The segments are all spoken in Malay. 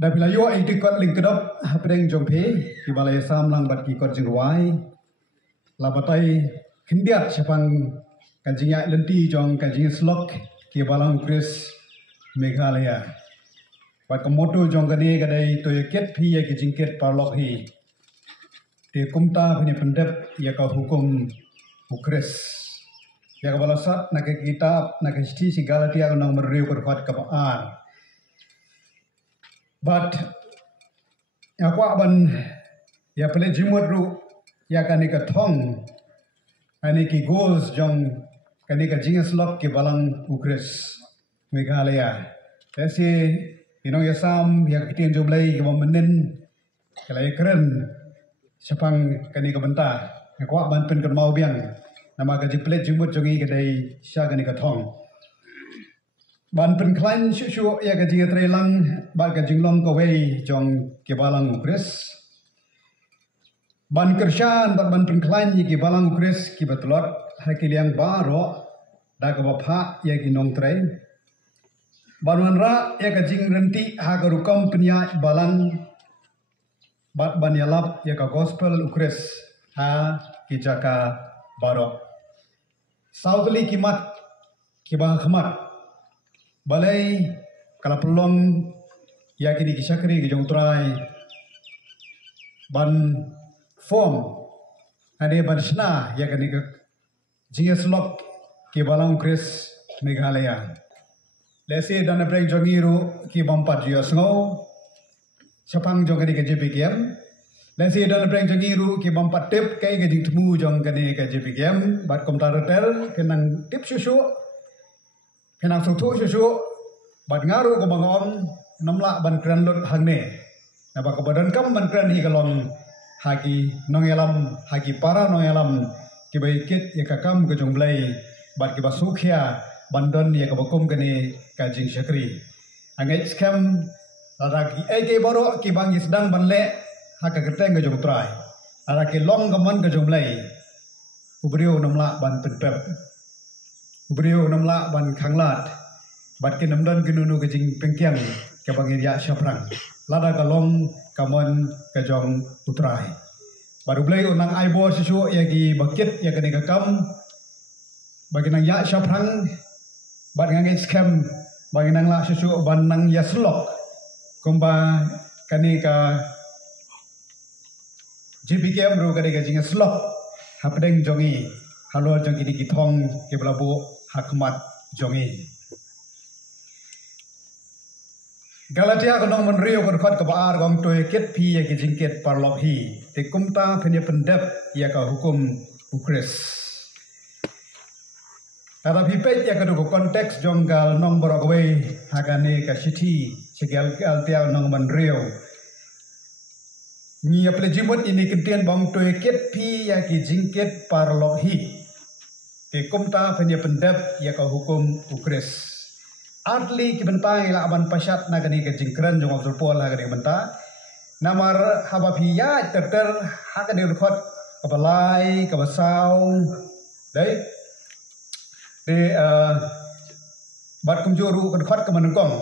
Da bila yo ai tikot ling kedop apreng jongpe ki balai sam lang bat ki kot jingwai labatai kindiat sapang kanjingya lenti jong kanjing slok ki balang Chris Meghalaya bat komoto jong kane kadai to ket phi ya ki jingket parlok hi te kumta punya pendep ya ka hukum ukres ya ka balasat nak kitab nak sti segala dia nang meriu berfat kapaan but ya kwa ban ya pele jimut ru ya kan ka thong ani ki goals jong kan ka jingas lok ki balang ukres Meghalaya tesi inong ya sam ya kitien joblai ki menen kalai keren sepang kani ka benta ya kwa ban pen kan mau biang nama ka jiplet jimut jongi kadai sya kani ka thong ban pen klan shu ya ka jinga trelang ba ka jinglong ka wei jong ki balang ukres ban kershan ban pen klan ki balang ukres ki batlot hakiliang baro da ka bapha ya ki nong trei ban ra ya ka jing renti ha ka rukam penya balang bat ban yalap ya ka gospel ukres ha ki jaka baro saudli kimat ki ba khmat balai kala pelong ya ki di kisakri ki jong trai ban form ade ban sna ya ka ni ka jingas lok ki balang ukres Meghalaya lesi dan apreng jongiru ki bampat yo sngo sapang jong kani ka JPKM lesi dan apreng jongiru ki bampat tip kai ka jing temu jong kani ka JPKM bat komtar hotel kenang tip susu kenang sutu susu bat ngaru ko bangom namla ban kran lot hangne na ba ka badan kam ban kran hi kalong hagi nongelam hagi para nongelam ki baikit ya kakam ka jongblai bat ki basukhya bandon ya ka bakum kani ka jing syakri angai scam Araki eke baro ki bangi sedang banle haka keteng ke jong trai. Araki long kaman ke jong blai. Ubrio namla ban penpep. Ubrio namla ban khanglat. Bat ke namdan ke nunu ke jing pengkiang ke bangi ya syaprang. Lada ka long kaman ke jong utrai. Baru blai unang aibo sisu ya ki bakit ya ke nikakam. Bagi nang ya syaprang. Bat ngangai scam. Bagi nang la sisu ban nang ya slok. Kumba kani ka JPKM ru kani ka jinga slok hapdeng jongi halo jong kini kitong ke belabu hakmat jongi Galatia konong menrio kon ka baar gom toy ket pi ya ki jingket parlok hi te kumta phene pendep ya ka hukum ukres Kada pipet ya kadu konteks jonggal nong borogwe hagane ka city segal altia nong manrio ni aple jimot ini kentian bang to ket pi ya ki jingket parlok hi ke kumta phenya pendep ya ka hukum ukres artli ki bentang ila aban pasyat nagani ka jingkran jong pol hagane benta namar habapi ya terter hagane rukot kabalai kabasau dai de bat kumjuru kan khat ka manungkong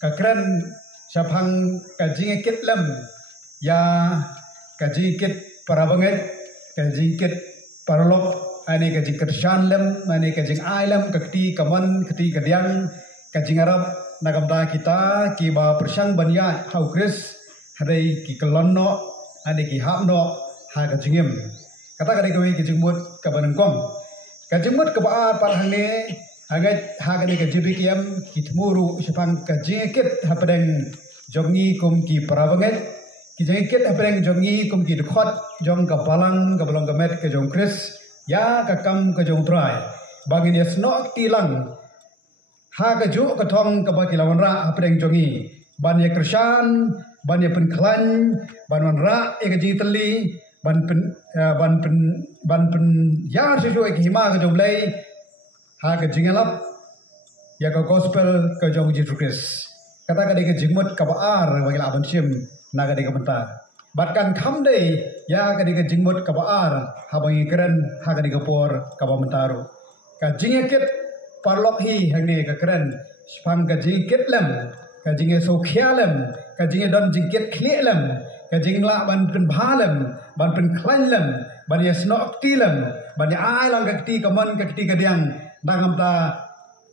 ka kran sapang ka jingket lam ya ka jingket parabanget ka jingket parlok ane ka jingket shanlam ane ka jing ailam ka kti kaman kti kadiang ka jingarap nagamda kita ki ba persang banya hau kris hadai ki kelonno ane ki hamno ha ka jingim kata kadai ka ki jingmut ka manungkong Kajimut ke baar par hane agat hagane ka JPKM kitmuru sepang ka jingket hapadeng jongi kum ki parabanget ki jingket hapadeng jongi kum ki dkhot jong ka balang ka balong gamet ka jong kris ya ka kam ka jong trai bangin ya snok tilang ha ka ju ka thong ka ba kilawan ra hapadeng jongi ban ya kersan ban ya penklan ban ra e ka jiteli ban pen ya sesuai ke hima ke jomlai ha ke jingalap ya ke gospel ke jom Yesus Kristus kata ka ke jingmut ka baar bagi aban sim naga de ka benta batkan khamde ya ka ke jingmut ka baar ha bagi keren ha ka ke por ka ba mentaru ka jingket parlok hi hangne ka keren spam ka jingket lam kajing so khialem kajing don jingket khilem kajing la ban pen bhalem ban pen klanlem ban ya snok tilem ban ya ai lang kakti kaman kakti kadiang dangam ta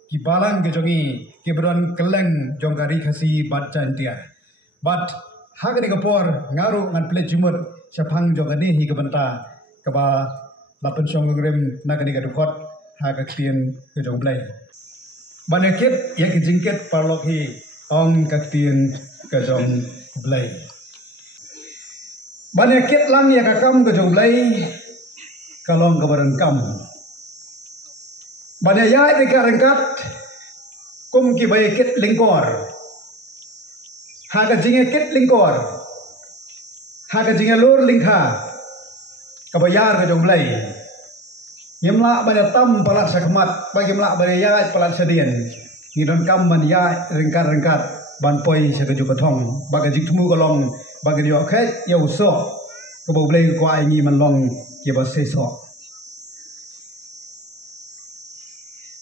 kibalang ke jongi kibron keleng jongkari khasi bat chantia bat hagani kapor ngaru ngan ple jumut sapang jongani hi kabanta kaba lapen songrem nagani kadukot hagakien ke jongplay banekit ya kijingket parlok hi ong kaktien ke jongplay banekit lang ya kakam ke jongplay kalong kabarang kam banaya di karengkat kum ki bayekit lingkor haga jinge kit lingkor haga jinge lur lingkha kabayar ke jomblay yemla bana tam palat sakmat bagi mla banaya palat sedien ngidon kam banaya rengkat ban poi sakaju patong baga jiktumu kolong baga yo khet yo so kaboblay ko ai ngi man long ki ba se so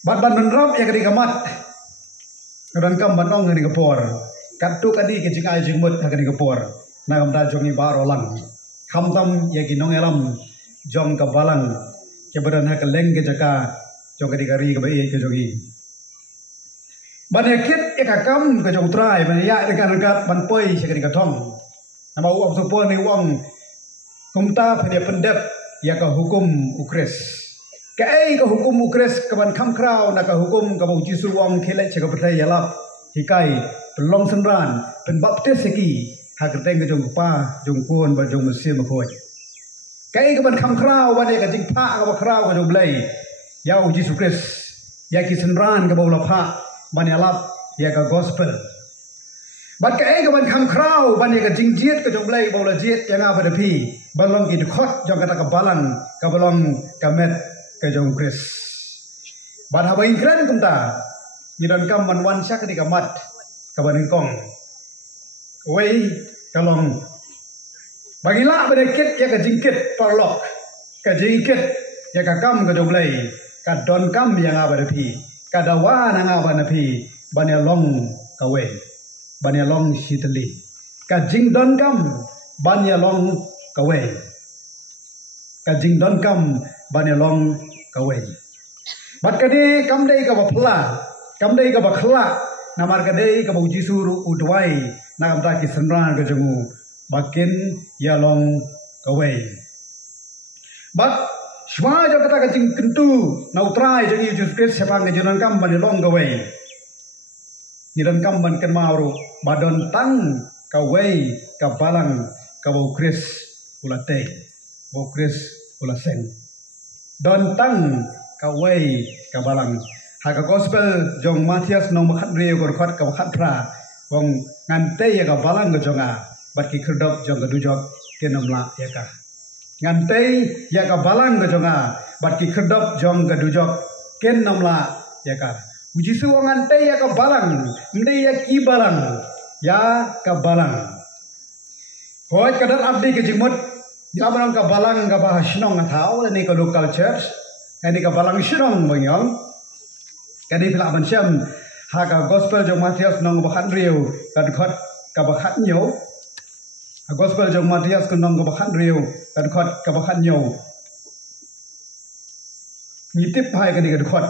bat ban benrop ya kadi kamat dan kam banong ngani kapor katu kadi kejingai jingmut kadi kapor nagam da jongi barolang khamtam ya ginong elam jong ka balang ke badan ha keleng ke jaka jong kadi kari ke bai ke jogi ban yakit e kakam ke jong trai ban ya dekan kat ban poi se kadi katong nama uang supon ni uang kumta pada pendep ya ka hukum ukres kai ka hukum ukres kaban kham krau na ka hukum ka mau jisu wong khele che ka patai yalap hikai pelong senran pen baptis seki ha kerteng ka jong pa jong pon ba jong mesia makhoi kai ka ban kham krau ban ka jing pha ka ba krau ka jong blai ya u jisu kris ya ki senran ka ba la pha ban yalap ya ka gospel bat kai ka ban kham krau ban ka jing jiet ka jong blai ba la jiet ya nga ba de pi ban long ki khot jong ka balang ka balong ka met kejong kris ban haba ingkran kumta nidon kam man wan syak di kamat kaban kong wei kalong bagila bedekit ya ka jingkit parlok ka jingkit ya ka kam ka joblai ka don kam yang aba depi ka dawa nang aba napi ban ya long ka wei ban ya long sitli ka jing don kam ban ya long ka wei ka jing don kam ban ya long kawai bat kade kam dei ka bapla kam dei ka bakhla namar kade ka bauji suru udwai nam ta ki sanran ka jangu bakin ya long kawai bat shwa jo kata ka jing kentu nautrai jangi jus kris sepang ka junan kam ban long kawai nidan kam ban ken mauru badon tang kawai ka balang ka bau kris ulate bau kris ulaseng don tang kawai kabalang haka gospel jong Matias nong bakhat reu gor khat ka bakhat pra wong ngante ya ka balang go jonga bat ki kherdop jong ga dujok kenomla ya ka ngante ya ka balang go jonga bat ki kherdop jong ga dujok kenomla ya ka ujisu wong ngante ya ka balang nde ya ki balang ya ka balang hoi kadar abdi ke jimut Yabrang ka balang ka bah sinong thau ni ka local church ani ka balang sinong bangyong kadi pila ban syam ha ka gospel jong Matias nong bakhan riu kad khot ka bakhan nyo ha gospel jong Matias ku nong ka bakhan riu kad khot ka bakhan nyo ni tip hai kadi kad khot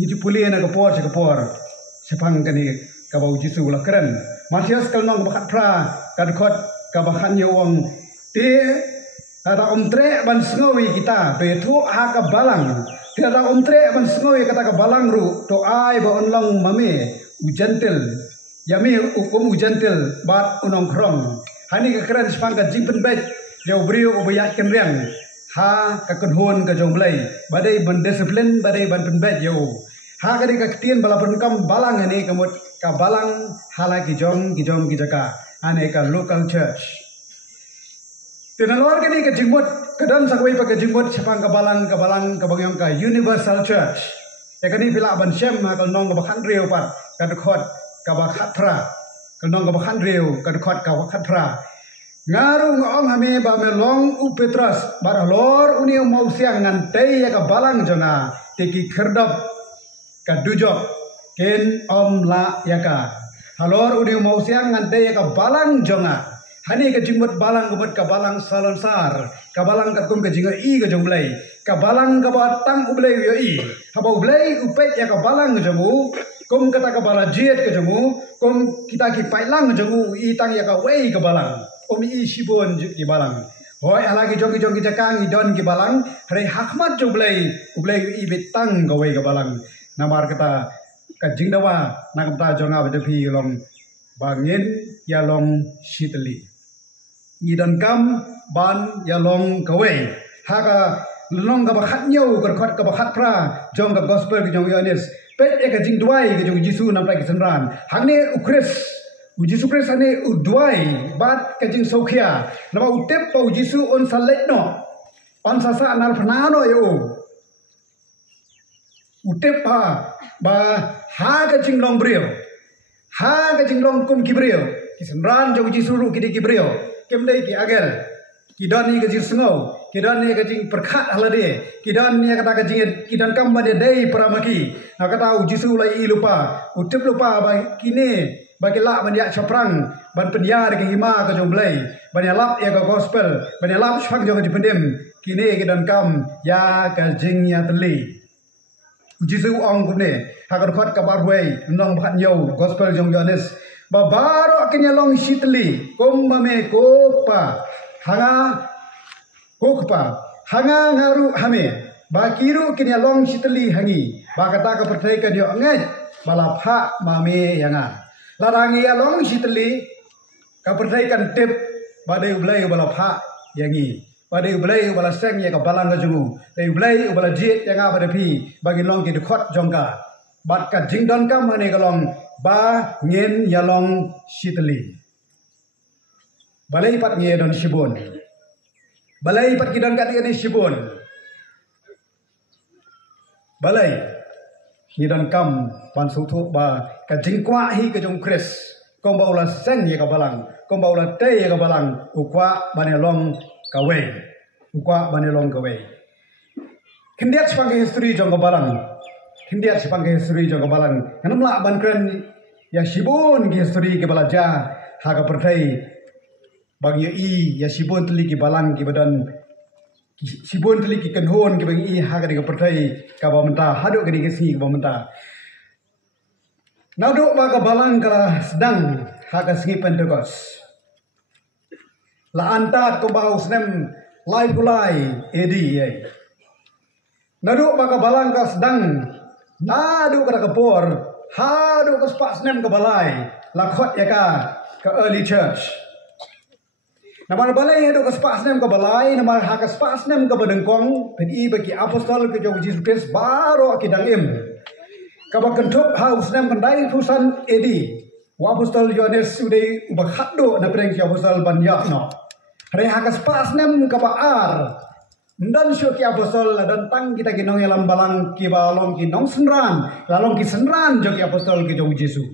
ni ti puli na ka por sepang kadi ka bau jisu la keren Matias ka nong bakhan pra kad khot ka bakhan nyo wong ti ada omtre ban sengawi kita betu ha ka balang tiada omtre ban sengawi kata ka balang ru to ai ba onlang mame ujantel yami ujantel bat unong krong hani ka keren spang ka jimpen bet yo brio obayak kenreng ha ka kunhon ka jomblai badai ban disiplin badai ban penbet yo ha ka di ka tien bala kam balang ani kamut ka balang hala ki jong ki jaka ane ka local church Tinalor kini ke jingmut kadang sakwe pa ke jingmut sepang kabalang kabagyong ka Universal Church. Ya kini pila ban syem kal nong ka bakhan riu pat kadkhot ka bakhatra kal nong ka bakhan riu kadkhot ka bakhatra. Ngaru ngong hame ba melong u Petrus baralor uni mau siang ngantai ya ka balang jona tiki kherdop ka dujok ken om la ya ka halor udi mau siang ngante ka balang jonga hani ka jimut balang gumut ka balang salonsar ka balang ka kum ka jinga i ka jomblai ka balang ka batang ublai yo i haba ublai upet ya ka balang jamu kum kata ka bala jiet ka jamu kum kita ki pailang jamu i tang ya ka wei ka balang i shibon ki balang hoi alagi jongi jakang i don ki balang hare hakmat joblai ublai i betang ka wei ka balang namar kata ka jingdawa nakapta jonga bedepi long bangin ya long shitli ngidan kam ban ya long kawai haka long ka bakhat nyau ka bakhat pra jong ka gospel ki jong yones pet ka jingdwai ki jong jisu nampai ki senran hangne ukris jisu kris ane udwai bat ka jing sokhia nama utep pau jisu on saletno on sasa anal phnano yo utep ba ha ka jinglong brio ha ka jinglong kum kibrio kisenran jong jisuru kidi kibrio kemdai ki agel kidani ka jisngo kidani ka jing perkhat halade kidani kata ka jing kidan kam bade dei pramaki na kata jisu lai lupa utep lupa ba kini bagi lak banyak caprang ban penyar ke hima ka jong blai banyak lap ya ka gospel banyak lap shak jong dipendem kini kidan kam ya ka jing ya teli Jisu ong kumne hakar khat kabar wei nong phat nyau gospel jong Yohanes babaro kinya long shitli kom mame kokpa hanga ngaru hame bakiru kinya long shitli hangi bakata ka pertai ka dio ngai bala pha mame yanga larangi ya long shitli ka pertai kan tip badai ublai bala pha yangi pada ublai ubala seng ya ka balang ka jungu dai ublai ubala jit yang apa pi bagi long ki dekhot jongka bat ka jingdon ka mane ka long ba ngin ya long shitli balai pat nge don shibon balai pat kidan ka ni shibon balai ngidon kam pan suthu ba ka jingkwa hi ka jong kris kong ba ula seng ya ka balang kong ba ula te ya ka balang ukwa bane long kawai ukwa banelong kawai kindiat sepanggil history jong kabalang kindiat sepanggil history jong kabalang kanamla bankren ya shibun ki history ke balaja haga pertai bagi i ya shibun teli ki balang ki badan shibun teli ki kenhon ki bagi i haga di pertai ka bamenta hadu ke di kesi ka bamenta nado ba ka balang kala sedang haga sengi pentekos la anta ko bau snem lai kulai edi ai nadu baka balang ka sedang nadu ka kapor hadu ka spa snem ka balai la khot ya ka early church namar balai hadu ka spa snem ka balai namar ha ka spa snem ka badengkong pedi bagi apostol ke jong Jesus Christ baro ki dangim ka bakentuk haus snem kandai tusan edi wa apostol Yohanes sudah ubahado na preng si apostol banyak no Reha kaspas nem kabaar dan syuki apostol dan tang kita kinong elam balang ki balong kinong senran lalong ki senran joki apostol ki jong Jesu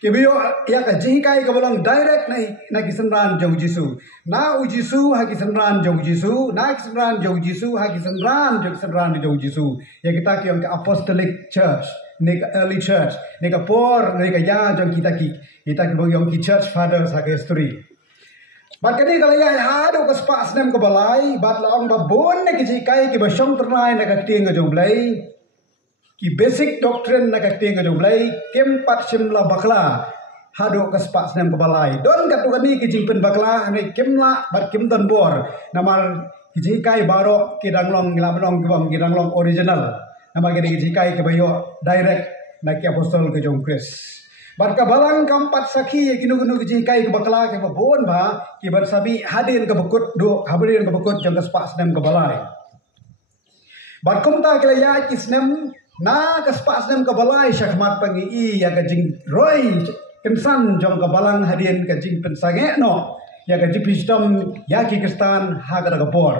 ki biyo ya ka jikai ka balang direct na ki senran jong Jesu na u Jesu ha ki senran jong Jesu na ki senran jong Jesu ha ki senran jong Jesu ya kita ki ang apostolic church ni early church ni ka por ni ka ya jong kita ki bang ki church fathers ha history bat kini kalau ya hadu ke spas nem ke balai bat laong babon ne ki kai ki basong ternai na ka ting ke jomblai ki basic doctrine na ka ting ke jomblai kem pat simla bakla hadu ke spas nem ke balai don ka tu ni ki jingpen bakla ne kemla bat kem don bor namar ki kai baro ki danglong ngilabnong ki danglong original namar ki kai ke bayo direct na ki apostol ke jong Kris bat ka balang kampat sakhi kinu-kinu ki kai ke bakla ke babon ba ki bat sabi hadin ke bekut do habrin ke bekut jang ke spas nem ke balai bat kumta ke ya kisnem na ke spas nem ke balai syakmat pangi i ya ke jing roi kensan jang ke balang hadin ke jing pensange no ya ke jipistom ya ki kristan ha ke por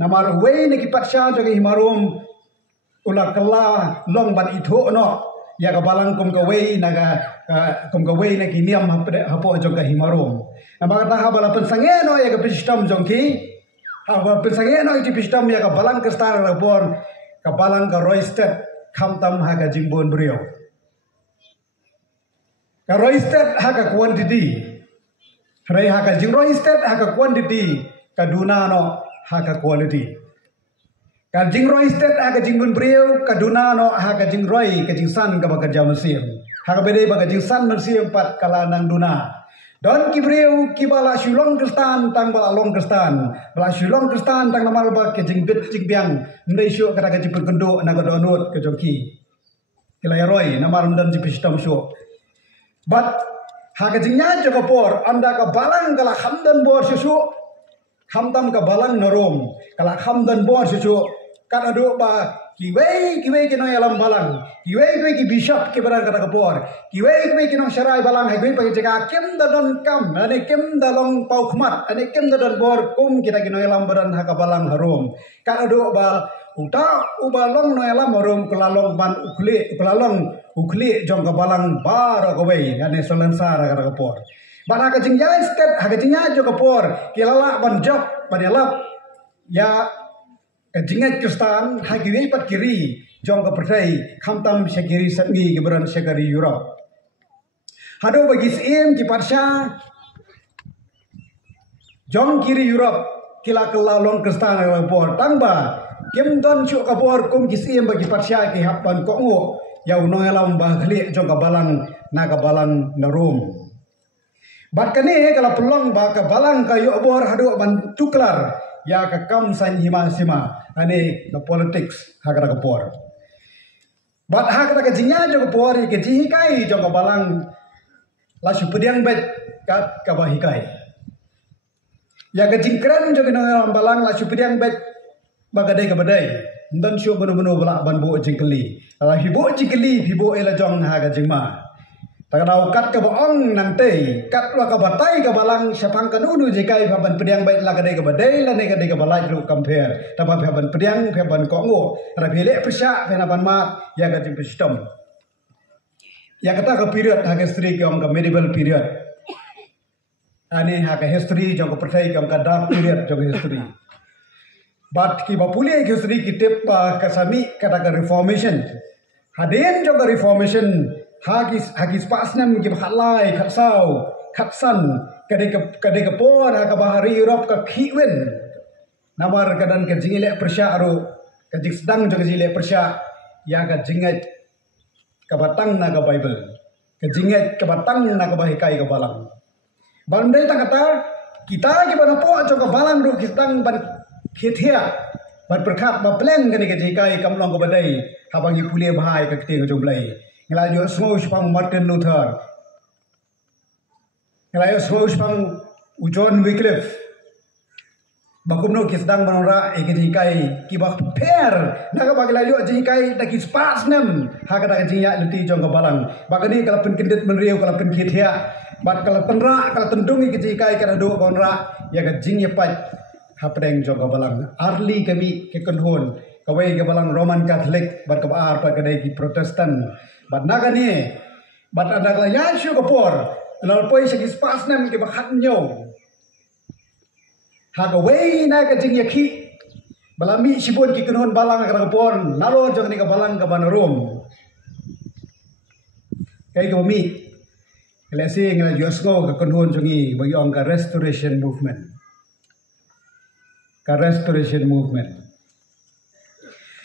namar we ne ki patsha jang himarum ula kala long ban itho no ya ka balang kum ka wei naga kum ka wei na ki niam hapo jong ka himarom nama kata ha bala pensangeno ya ka pistam jong ki ha bala pensangeno ti pistam ya ka balang ka star rapor ka balang ka roisted kham tam ha ka jimbon brio Roisted haka quantity. Ray haka jing roisted haka quantity. Kaduna no haka quality. Ka jing roisted haka jing bun priu. Kaduna no haka jing roi ka jing san ka baka jam musim. Haka bede baka jing san musim pat kala nang duna. Don kibriu kibala shulong kristan tang bala long kristan. Bala shulong kristan tang namal ba ke jing bit jing biang. Ndai syu kata ka jing perkendo na ka donut ke jongki. Kilai roi namar mdan jing pistom syu. But hagajingnya juga por anda ka balang kala hamdan bor susu hamdam ka balang narom kala hamdan bor susu kan adu ba kiwei kino alam balang kiwei ki bishop ki baran kata ka por kiwei kino syarai balang hai pagi jaga kem dadon kam ane kem dalong pau khmat ane kem dadon bor kum kita kino alam baran haka balang harom kan adu ba uta ubalong no alam harom kelalong ban ukli jong ka balang bar ko wei ane solan sara ka por bana ka jingja step ha ka jingja jo ka por kilala ban job panelap ya ka jingat kristan ha ki wei pat kiri jong ka pertai khamtam shakiri satngi gibran shakari Europe hado bagi sim ki parsha jong kiri Europe kila kelalong kristan ka por tangba kem don chu ka por kum ki sim bagi parsha ki hapan ko ngo yau no elam bah khli jong ka balang na ka balang na room bat kane kala pelong ba ka balang ka yo bor hadu ban tuklar ya ka kam san hima sima ane ka politics ha ka por bat ha ka jinya jong por ke ji kai jong ka balang la su pediang bet ka ba hikai ya ka jingkran jong no elam balang la su pediang bet bagadai ka badai dan syu benu bala ban bo jingkeli ala hibo jingkeli hibo ela jong ha ga jingma ta dau kat ka baong nang te kat wa ka batai ka balang syapang ka nudu jikai ban pediang bai la gadai ka badai la ne gadai ka balai lu compare ta ba ban pediang ban ko ngo ra bele persya ben ban ma ya ga jing pistom ya kata ka period ha history ka medieval period ane ha ka history jong ka pertai ka dark period jong history But ki bapuli ki history ki tip kasami kata ka reformation. Haden juga reformation hagis pasnem ki bhalai khatsau khatsan kade ka por ha ka bahari Europe ka khiwen. Namar kadan ka jingile persya aru ka jing sedang juga jingile persya ya ka jinget ka batang na ka Bible. Ka jinget ka batang na ka bahikai ka balang. Bandai ta kata kita ki banapo juga balang ru kitang ban khithia bat perkhat ba pleng kani ke jikai kamlong ko badai habang hi pule bahai ka kting jo blai ngala jo smo spang Martin Luther ngala jo smo spang John Wycliffe bakumno kisdang banora e ke jikai ki ba per naga bagla jo jikai ta ki spasnem ha ka ta jinya luti jong ka balang bagani kala pen kindet menriu kala pen khithia bat kala tenra kala tendungi ke jikai ka do konra ya ka jingye pat hapdeng jong ka balang arli kami ke konhon kawai ka balang Roman Catholic bat ka ar pa kadai ki Protestant bat nagani bat ada kala yanshu ka por lal poi sa kispas nam ke bakhat nyo ha ka wei na ka jing yakhi balami sibon ki konhon balang ka por nalo jong ni ka balang ka banarom kai ka mi klase ngala josgo ka konhon jongi bagi ong ka restoration movement restoration movement.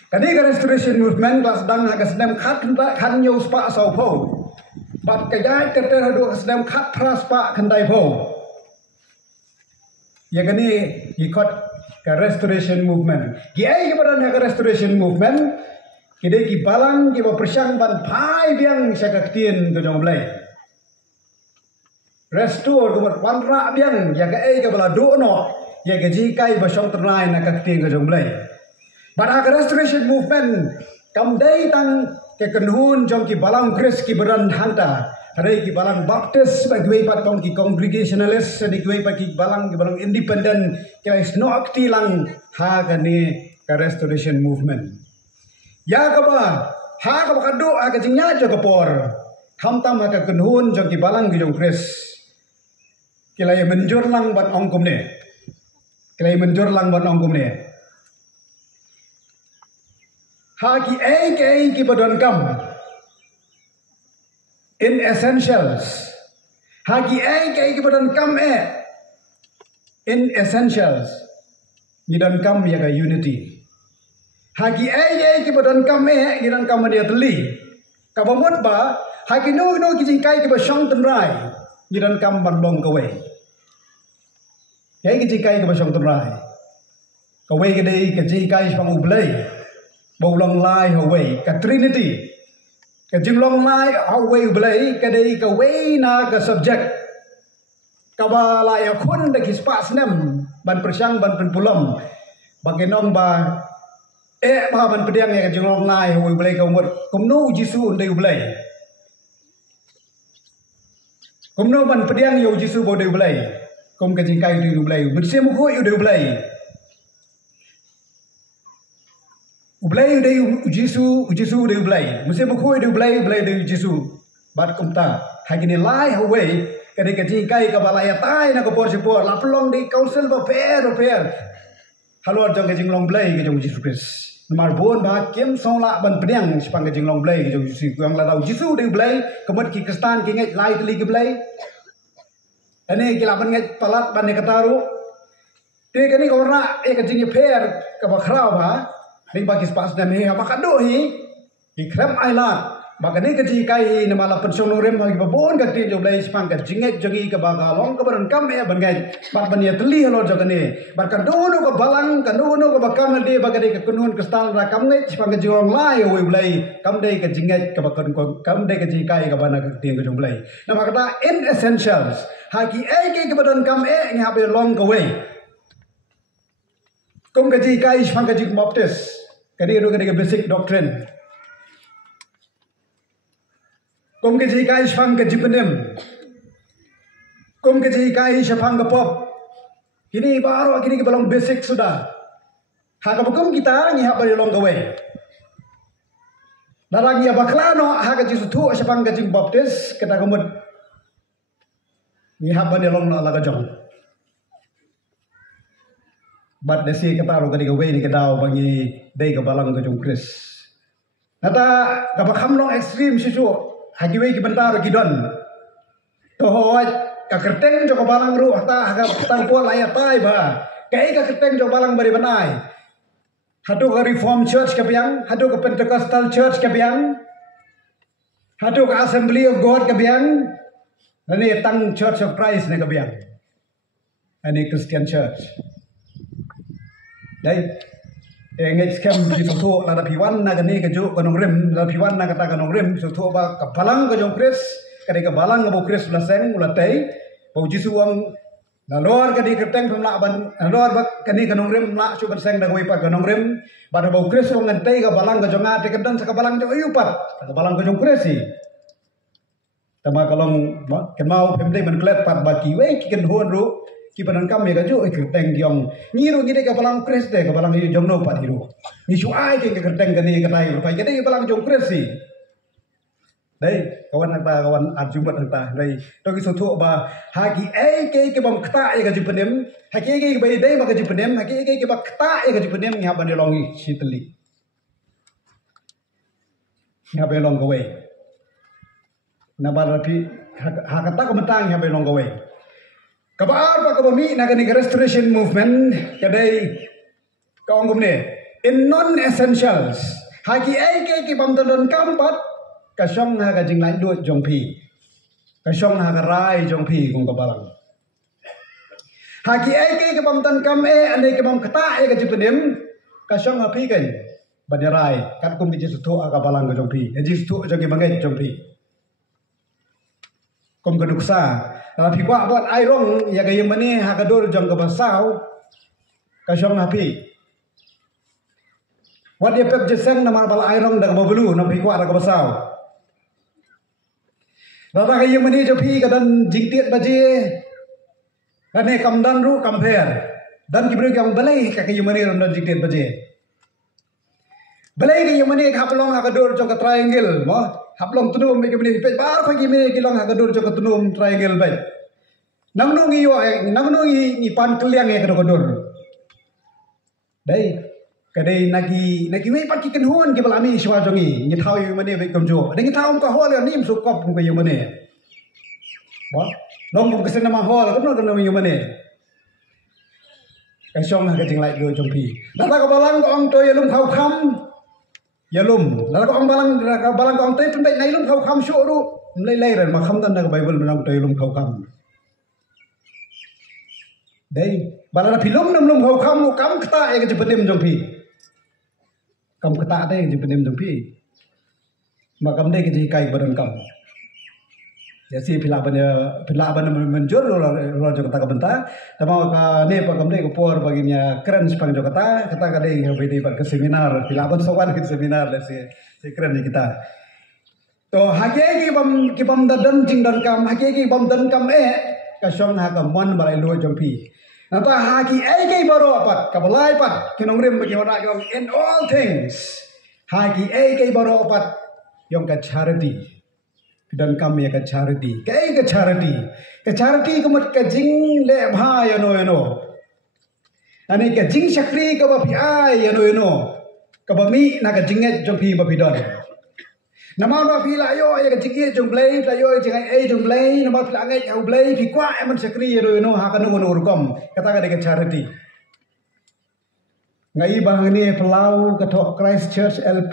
Kadi restoration movement kelas dang hagas sedem khat kan nyu spa sau pho. Bat kajai teter hadu sedem khat pras pa khandai pho. Ya kani ikot ka restoration movement. Kiai ke badan ka restoration movement kide ki balang ki ba persang ban phai biang sakaktien ke jong blai. Restore ke ban ra biang ya ka ai ke bala do no ya gaji kai basong ternai nak kakting ke jomblai. Pada restoration movement kam dai tang ke kenhun jong ki balang Chris ki beran hanta. Hari ki balang Baptist bagi wei pat tong ki congregationalist di wei pat ki balang independent ki is no akti lang ha kani ke restoration movement. Ya ka ba ha ka ba kadu ha ka jingnya jo ka por. Kam tam ha ka kenhun jong ki balang ki jong Chris. Kilai menjur lang bat ongkom ne. Kelai menjur lang ban ongkum ne. Ha ki ai ki badon kam. in essentials. Hagi ai kebadan kam in essentials. Gidan kam ya unity. Hagi ai kebadan kam gidan kam dia teli. Kabamut ba hagi no kijing kai ke basang tenrai. Gidan kam bandong kawe. Yai kijing kai ke basang tenrai. Kawe kedai kijing kai sepang ublai. Bau long lai hawe ka trinity. Ka jinglong lai hawe ublai kedai kawe na ka subject. Kaba lai akun da kispas nem ban persang ban penpulam. Bagenong ba ba ban pediang ya ka jinglong lai hawe ublai ka umur kumno Jisu undai ublai. Kumno ban pediang yo Jisu bo dai ublai. Kum ka jingkai dai ublai. Bersemu ko yo dai ublai. Ublai dai Jisu dai ublai. Mesti buku dai ublai dai Jisu. Bat kumta hagini lai hawe kadai kaji kai ka balaya tai na ko por sipor la pelong di council ba fair. Halor jong kajing long blai ke jong Jisu Kris. Nomor bon ba kem song la ban pediang sepang kajing long blai ke jong Jisu yang la dau Jisu dai ublai kemet ki Kristan ki ngai lai teli ke blai. Ane ki la ban ngai palat ban ne kataru. Te kani ko ra kajing fair ka ba khrau ba. Ning bagi spas dan he apa kado hi krem island bagane kaji kai na mala pensong rem bagi babon ka tin joblai spang ka jinget jogi ka bagalong ka baran kam ban gai bar ban ya teli halo jogane bar ka dono ka balang ka dono ka bakam de bagade ka kunun ka stal ra kam ngai spang ka jong lai we blai kam de ka jinget ka bakon ko kam de ka ji kai ka bana ka tin ka joblai na makata in essentials haki ke ka badan kam nya be long ka we kum ka ji kai spang ka ji baptist Kadi basic doctrine. Kum ke jika isfang ke jipenem. Kum ke jika isfang ke pop. Kini baru kini ke belum basic sudah. Hak kum kita ngihap bari long gawe. Darang ya baklano hak jisu tu isfang ke jing baptis kita kumut ngihap bari long la jong. Bat desi kata ro kadi gawe ni kedau bagi dai ka balang ka jong Kris. Nata ka bakham long extreme sisu hagi we ki bentar ki don. To hoat ka kerteng jo ka balang ru ta ka tang po laya tai ba. Kai ka kerteng jo balang bari banai. Hatu ka Reform Church ka biang, hatu ka Pentecostal Church ka biang. Hatu ka Assembly of God ka biang. Ani tang Church of Christ na ka biang. Ani Christian Church. Đây ngay skem di soto la piwan na gani ka jo kanong rim la piwan na kata kanong rim soto ba kapalang ka jong Kris kadi ka balang ka Kris la seng ula tei bau Jisu ang la lor kadi kerteng pemla ban lor ba kani kanong rim la chu ban seng da pa kanong rim ba bau Kris wong ngantei ka balang ka jong ate kedan sa ka balang jo ayupat ka balang ka jong Kris si tama kalong kemau pemde ban klet pat ba ki we ki ken hon ru ki badan kam ya gaju kerteng giong ngiru gide ka balang Kris de ka balang yu jong no pat hiru ni su ai ke kerteng gani ka tai pai gede balang jong Kris si dai kawan arjumat anta dai to ki soto ba hagi ke bam kta ya gaju penem hagi ke bai dai ba gaju penem hagi ke ba kta ya gaju penem nya ban long sitli nya be long gawe na ba rapi hakata ka mentang nya be long gawe Kabar pa kabami na ganing restoration movement kadai kaong gumne in non-essentials hagi ke bamdon kampat kasyong na kajing lain duat jong pi kasyong na karai jong pi kung kabalang hagi ke bamdon kam andai ke bam kata kajing penem kasyong na pi kan badirai kat kum di sutu akabalang ka jong pi ji sutu jong bangai jong pi kum kaduksa Tapi kuat buat airong ya gaya mana hakadur jong ke basau kasyong napi. Wat dia pep jeseng nama bala airong dak babelu napi kuat dak basau. Lata gaya mana jopi kadan jingtiat baje. Kane kamdan ru compare. Dan kibru yang balai ka gaya mana ron dan jingtiat baje. Balai gaya mana haplong hakadur jong ke triangle mo. Haplong tunum me kemini pe bar pagi me kilong hakadur jong ke tunum triangle baik. Nang nungi ni pan keliang ya kadur. Dai Kadai nagi wei pat kiken hon ke balami shwa jongi ni thau yu mane ve komjo ding thau ka hol ni msu kop ko yu mane ba long ko kesen ma hol ko no yu mane ka shong ha ka jing lai do jong pi la ka balang ko ong to yalum khau kham yalum la ko ong balang ko ong te pen nai lum khau kham shu ru lai ran ma kham tan na bible menang to yalum khau kham dei balana philum nam lum khau kham kam khta e ka jipetem jong pi kam kata ada yang dipenem jempi makam deh kita kai badan kam jadi pila ban menjur lo jo kata bentar tapi ka ne pakam deh kupor baginya keren sepang jo kata kade yang bedi ke seminar pila ban sowan ke seminar si keren kita to hage ki bam dan jing dan kam hage ki bam dan kam ka shong ha kam mon balai lo jempi Nata haki eke baru apat kabalai pat kinong rim bagi orang yang in all things haki eke baru apat yang ke charity dan kami ke charity ke charity kemat ke jing le bha yano ani ke jing sakri ke bapi ai yano ke bami na ke jinget jong pi bapi don nama bapi la yo ya ke jinget jong blai la yo jingai jong blai nama pila ngai au blai pi kwa eman sakri yano ha kan no urkom kata ke charity ngai bang ni pelau ketok Christ Church LP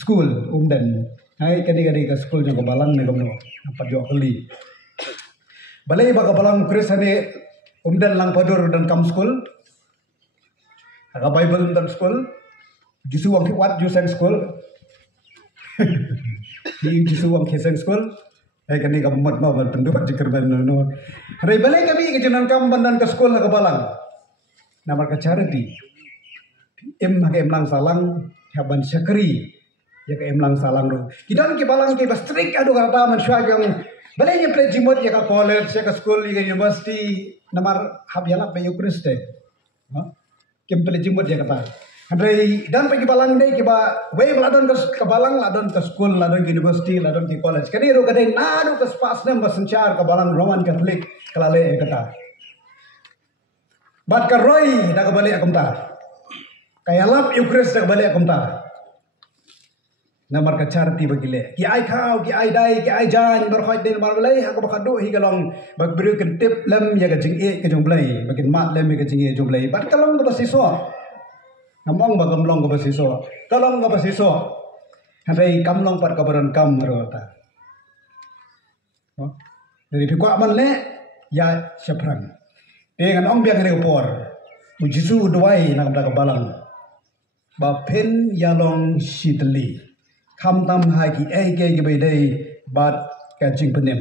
School umden hai kadi ke school jong balang ne gomno apa jo kali balai ba balang Chris ane umden lang padur dan kam school aga Bible dan school jisu wang wat jusen school di jisu wang kesen school hai kani ka mat ma ban tendu jikir ban no hari balai kami ke jalan kam bandan ke school aga balang namar ke charity em lang salang haban sakri ya ke em lang salang ro kidan ke balang ke bastrik adu kata man syagam balai ni plejimot ya ka college ya ka school ya university namar habyala pe yukriste ha kem plejimot ya kata andai dan pergi balang dei ke ba we ladon ke balang ladon ke school ladon ke university ladon ke college kadi ro kadai nadu ke spas nem basencar ke balang Roman Catholic kalale kata bat ka roy da ka balik akumta kaya lap Ukris dak balik akumta namar ka charity bagile ki ai khau ki ai dai ki ai jan berkhoi den mar balai ha ka bakadu hi galong bag bru ke tip lem ya ka jing e ke jong blai bakin mat lem ke jing e jong blai bat kalong ka basiso namong bagam long ka basiso kalong ka basiso hai kamlong par kabaran kam rota dari pikwa man le ya seprang dengan ong biang ni upor ujisu duai nak dak balang ba pen yalong shitli kham tam hai ki ke be dei bat ka jing penem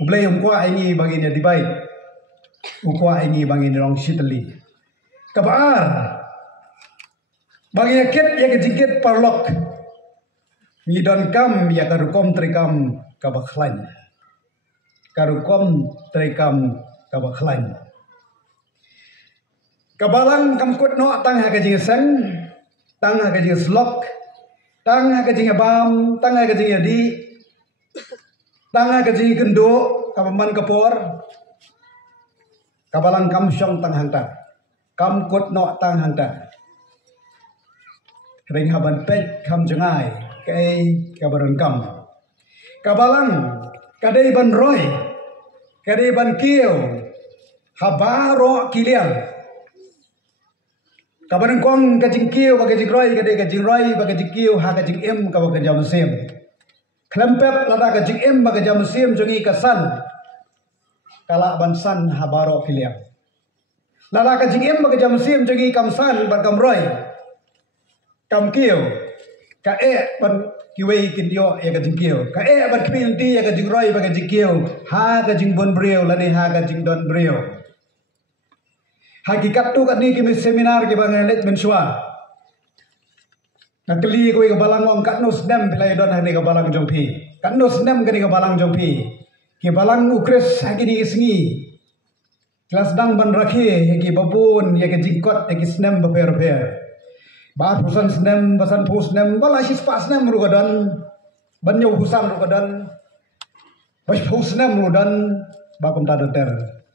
ublai kwa ini bagi dia dibai ukwa ini bagi ni long shitli kabar bagi ket ya ke jingket parlok ni don kam ya ka rukom trikam ka bakhlain karukom trekam kabakhlain kabalang kam kut no tang ha ka jing sang tang ha ka jing slok tang ha ka jing bam tang ha ka jing di tang ha ka jing kendo kapaman kapor kabalang kam syong tang hangta kam kut no tang hangta ring haban pet kam jengai kai kabaran kam kabalang kadai ban roy kadai ban kieu habaro kilian kabaran kong kajing kieu bagai jing roy kadai kajing roy bagai jing kieu ha kajing em ka bagai jam sim klempep lada kajing em bagai jam sim jongi kasan kala ban san habaro kilian lada kajing em bagai jam sim jongi kamsan barkam roy kam kieu ka ban kiwei kindio ya ka jingkio ka ban kpinti ya ka jingroi ba ka jingkio ha ka jingbon breo lani ha ka jingdon breo hakikat tu kat ni kimi seminar ke bang let mensua nakli ko ka balang ong kat nos nem pilai don hani ka balang jongpi kat nos nem ka ni ka balang jongpi ke balang ukres haki ni isngi kelas dang ban rakhe haki babun ya ka jingkot ya ki snem ba per bar pusan snem basan pus nem bala sis pas nem rugadan banyo pusam rugadan bas pus nem rugadan bakum ta ter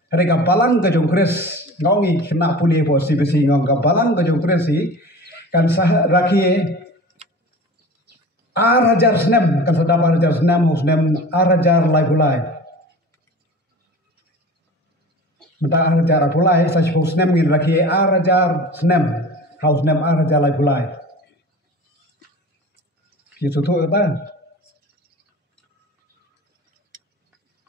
Mereka balang ke jong kres ngongi kena puli posi besi ngong ka balang ke jong kres si kan sah rakie arajar senem kan sedap arajar senem arajar lai pulai. Mentang arajar pulai sa senem ngin rakie arajar senem haus senem arajar lai pulai. Yesu tu apa?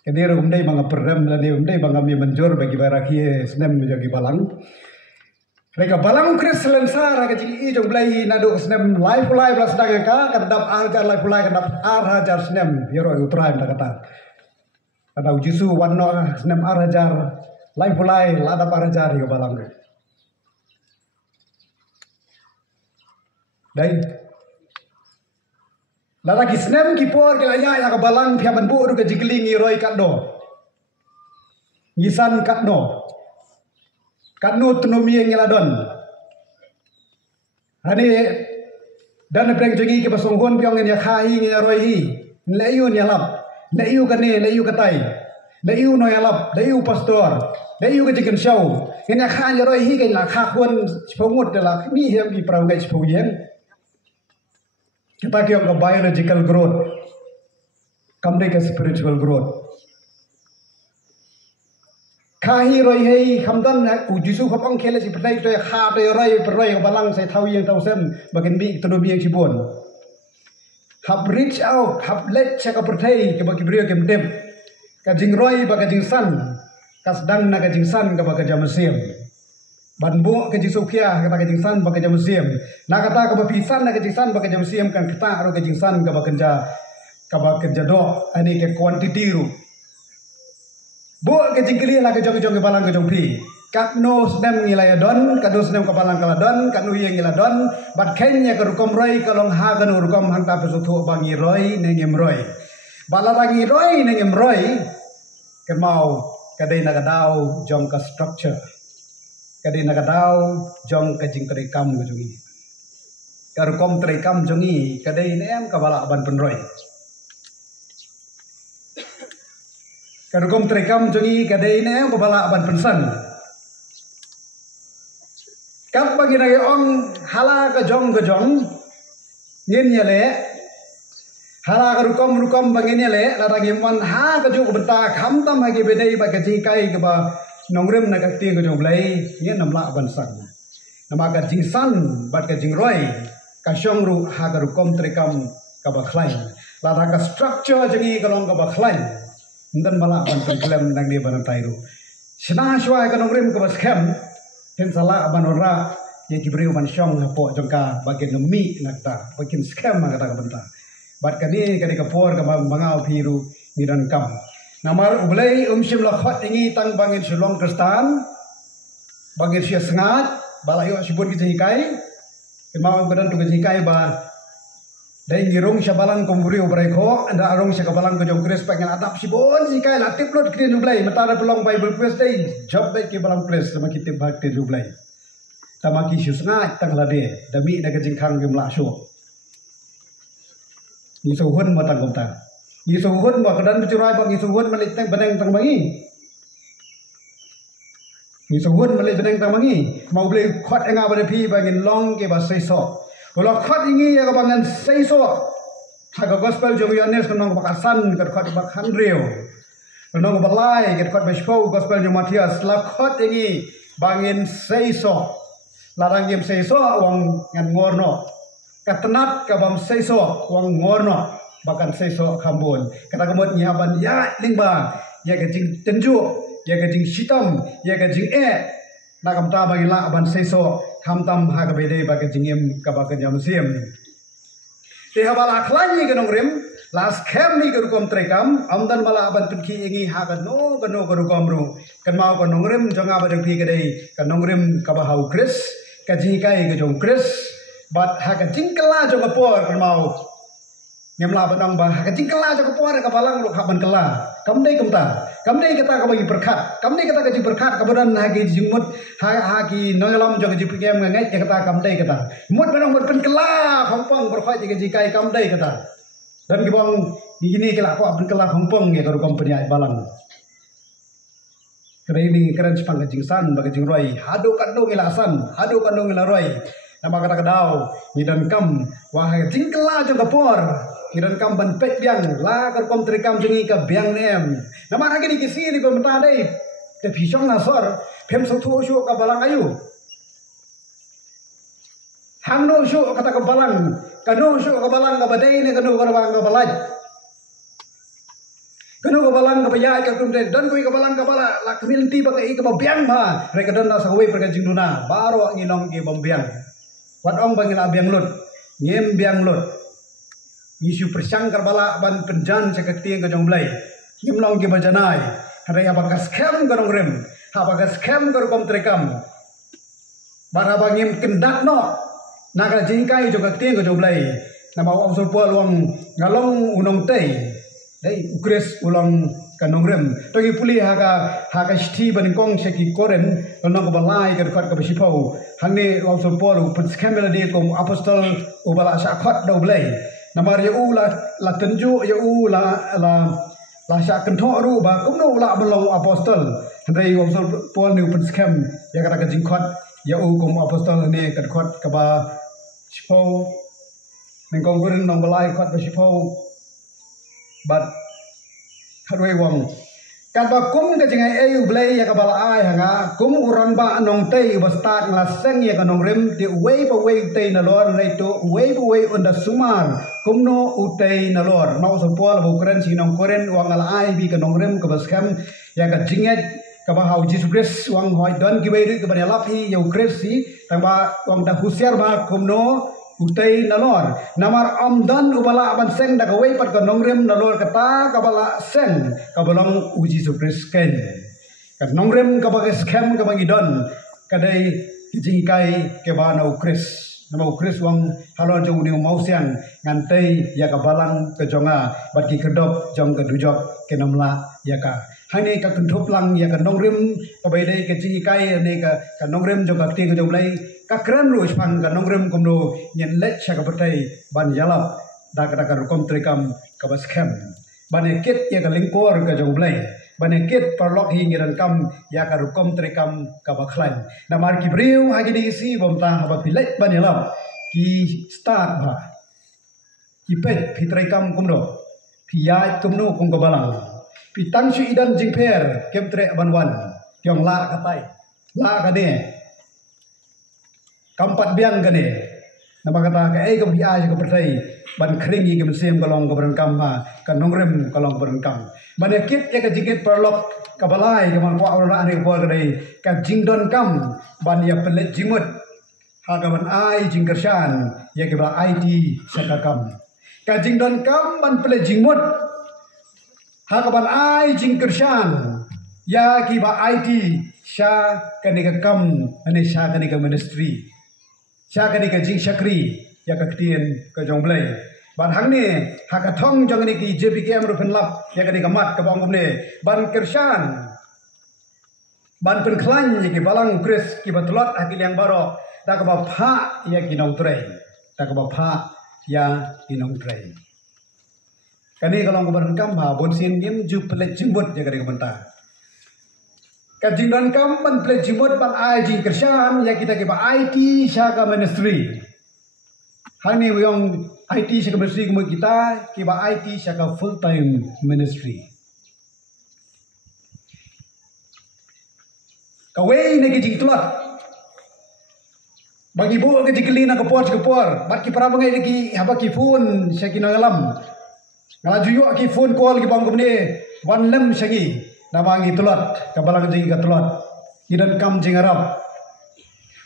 Kini rumdai bangga perem lagi rumdai bangga mi menjur bagi baraki senem menjadi balang. Mereka balang kris selensar agak ciki jong belai nado senem live belas sedang ka kadap arjar live kadap arjar senem hero utrai dah kata. Kada ujisu warna senem arjar live lada arjar yo balang. Dai lalaki senem kipor kelanya yang kebalang pihak benbu ke jigling iroi kadno. Ngisan kadno. Kadno tunumi ngeladon. Hani dan preng jengi ke pasungkon piang nya khai nya roi hi. Leyu nyalap. Leyu kane leyu katai. Leyu no yalap, leyu pastor. Leyu ke jigen show. Nya kha nya roi hi ke la kha kon chpomut de la mi hem ki prau ngai chpoyen. Kita kira ke biological growth, kamde ke spiritual growth. Kahi roi hei kamdan ujisu kapang kele si pertai tu ha tu roi peroi balang saya tahu yang tahu sem bagian bi tu bi yang cibon. Hab reach out, hab let cek pertai ke bagi beliau ke dem. Kajing roi bagi jing san, kasdang na kajing san ke bagi jam musim. Banbu ke jisukia kata ke jingsan bagi jam musim. Nak kata ke bapisan nak ke jingsan bagi jam musim kan kita aro ke jingsan ke bakerja do ani ke quantity ru. Bu ke jingkeli lah ke jong ke balang ke jong pi. Kakno sedem ngilaya don, kado sedem ke balang kala don, kanu yang ngila don. Bat kenya ke rukom roi kalong ha kanu rukom hangta pesutu bangi roi nengem roi. Balarangi roi nengem roi kemau kadai nagadau jong ke structure. Kadai nagadau jong kajing terekam jongi. Karukom terekam jongi kadai nem kabala ban penroi. Karukom terekam jongi kadai nem kabala ban pensan. Kap bagi nagi ong hala ke jong ngin yale. Hala karukom bagi yale laragi man ha ke jong benta kamtam hagi bedai bagi jikai ke ba nongrim nak akting ke jong belai ye namla bansang nama ka jingsan bat ka jingroi ka shongru ha ka rukom trekam ka bakhlain la ka structure jengi kalong ka bakhlain ndan bala ban klem nang ni ban tairu sina shwa ka nongrim ka baskem hen sala ban ora ye kibriu ban shong hapo jongka bagian nemi nakta bagian scam ka ta benta bat ka ni ka por ka bangau piru ni dan kam Namar ublay umsim lakhat ingi tang bangin sulong kristan bangin siya sengat balayo sibun kita hikai kemau badan tu kita hikai ba dai ngirong siya balang kumburi ubreko anda arong siya kabalang ko jong kris pengen atap sibun hikai latip lot kini ublay matara pelong bible quiz dai job dai ke balang quiz sama kita bakti ublay tamaki siya sengat tang lade dami na kajingkang gemla syo ni suhun matang kumta Yisuhun ba kadan bicurai bang yisuhun malit tang beneng tang bangi. Yisuhun malit beneng tang bangi. Mau beli khot enga bade pi bangin long ke ba seiso. Kalau khot ingi ya bangan seiso. Haga gospel jong yanes kanong bakasan kat khot bakhan reo. Kanong balai kat khot bespo gospel jong Matias la khot ingi bangin seiso. Larang game seiso wong ngan ngorno. Katenat ka bam seiso wong ngorno. Bahkan seiso kambon kata kemut nyaban ya lingba ya kajing tenju ya kajing sitam ya kajing nakam ta bagi la ban seiso kamtam ha ka bede bagi jingem ka bagi jam siem te habala khlani genong rem las kem ni gerukom trekam amdan mala ban tunki ingi ha ka no gerukom ru kan mau ka nongrem jonga badeng pi kedai ka nongrem ka bahau kris ka jikai ke jong kris bat ha ka jingkela jong apor kan mau Nyamla benang bah kecing kela jago puar ka balang lu kaban kela kamdai kita ka bagi berkat kamdai kita ka berkat kabadan hagi jimut hagi noyalam jago jipkem ngai kita kamdai kita mut benang mut pen kela khompong berkhoi jago jikai kamdai kita dan gibang ini kela ko abun kela khompong ya ka rukom peniai balang Kena ini keren sepang kajing san bagi jing roy. Hadu kandung ilasan, hadu kandung ilaroy. Nama kata kedau, ngidan kam wahai jingkela jong kapor. Ngidan kam ban pet biang la kar kom trikam jengi ka biang nem. Nama lagi ni kisi ni pemerintah dei. Te pisong nasor, pem sotu syu ka balang ayu. Hangno syu kata ka balang, kanu syu ka balang ka badai ni kanu ka balang ka balaj. Kanu ka balang ka bayai ka kumde dan kui ka balang ka bala la kemilti ba ka i ka biang ma. Reka dan sa we perka jing duna, baro nginong ki bombiang. Wat ong bangil abiang lut, ngem biang lut. Isu persangkar bala ban penjan sekati ka jong blai. Ngem long ki bajanai. Hari apa scam ka nong rem, apa scam ka kom trekam. Bara bangim kendat no. Naga jingkai juga tiang ka jong blai. Nama wang sulpol wang ngalong unong tei. Dai ukres ulang kanong rem. Togi puli haka sti ban kong seki koren nong ka balai ka ka besipau. Hangne wang sulpol pun scam di kom apostol ubala syakhat do blai. Nama ya u la tenju ya u la syak kentok ru ba kumno la belong apostol. Handai wang sulpol ni pun scam ya kata ka jingkhat ya u kom apostol ni ka khat ka ba sipau nengkong koren nong balai khat besipau. But hadway wong kata kum ke jengai ayu blay ya kabala ai hanga kum urang ba anong tei ba start nglaseng ya kanong rem di way ba way tei na lor nei to way ba way unda sumar kum no utei na lor mau so pol bu kren si nong koren wang ala ai bi kanong rem ka baskam ya ka jinget ka ba hau Jesus Christ wang hoi don ki bay ka ba lapi ya Christ si tang ba wang da husiar ba kum no utei nalor namar amdan ubala aban seng da kawai pat ka nongrem nalor kata kabala seng kabalong uji Yesus ken ka nongrem kabage scam kabangi don kadai kijingkai ke bana ukris nama ukris wang halon jong ni mau siang ngantai ya kabalang ke jonga bat ki kedop jong ke dujok ke namla ya ka hani ka kentup lang ya ka nongrem kabai dai ke jingkai ne ka nongrem jong ka ti ke jong lai kakran rush pan ka nongrem kumno nyen let cha ka patai ban yalap da ka rukom trekam ka baskem ban ket ya ka lingkor ka jong blai ban ket parlok hi ngiran kam ya ka rukom trekam ka baklan na mar ki breu ha gi si bom ta ha ba pilet ban yalap ki start ba ki pet pi trekam kumno pi ya kumno kum ka balang pi tang su idan jingper kem tre ban wan kyong la ka tai la ka de kampat biang gane nama kata ka ai ka biya ka pertai ban kringi ke mesim kalong ka berengkam ha ka nongrem kalong berengkam ban kit ya ka jikit perlok ka balai ka man kwa ora ani kwa dai ka jingdon kam ban ya pelet jimut ha ka ban ai jingkershan ya ke ba IT sakakam ka jingdon kam ban pelet jimut ha ka ban ai jingkershan ya ki ba IT sha ka ni ka kam ani sha ka ni ka ministry Sya ni ka jing syakri ya ka ktien ka jong blai ban hang ni ha ka thong jong ni ki JPKM ru pen lap ya ka ni ka mat ka bang kum ne ban kershan ban pen klan ni ki balang kris ki batlot ha ki yang baro ta ka ba pha ya ki nong trei ta ka ba pha ya ki nong trei ka ni ka long ka ban kam ha bon sin nim ju plet jimbut ya ka ni ka banta Kajian kam ban play jimut ban IG kershan ya kita ke ba IT syaka ministry. Hani yang IT syaka ministry kumu kita ke ba IT syaka full time ministry. Kawai ne ke jitulat. Bagi bu ke jikelina ke por. Bat ki parabangai lagi haba ki phone syaki ngalam. Ngalaju yo ki phone call ki bang kumne ban lem syaki. Namangi tulat kabalang jing katulat idan kam jing arab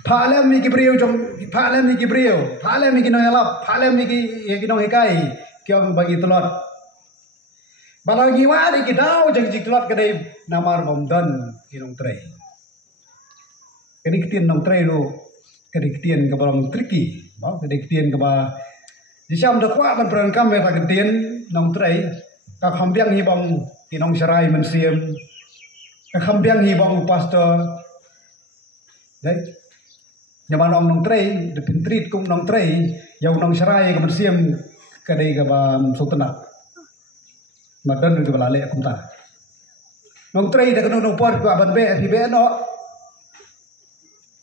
phalem ni kibriyo jong phalem ni kibriyo phalem ni kinalap phalem ni kinong hekai kyong bagi tulat balangi wari kidau jang jing tulat kadai namar bomdan kinong trei kadi kitien nong trei lo kadi kitien kabalang triki ba kadi kitien kaba disam dakwa ban peran kam ya kitien nong trei ka khambyang hi bang kinong sarai mensiam kambiang hibang pastor dai nyaman nong trei de pintrit kum nong trei yau nong sarai ka mensiam kadai ka bam sultanat madan ke balale kum ta nong trai dah kena nong por gua ban be pi be no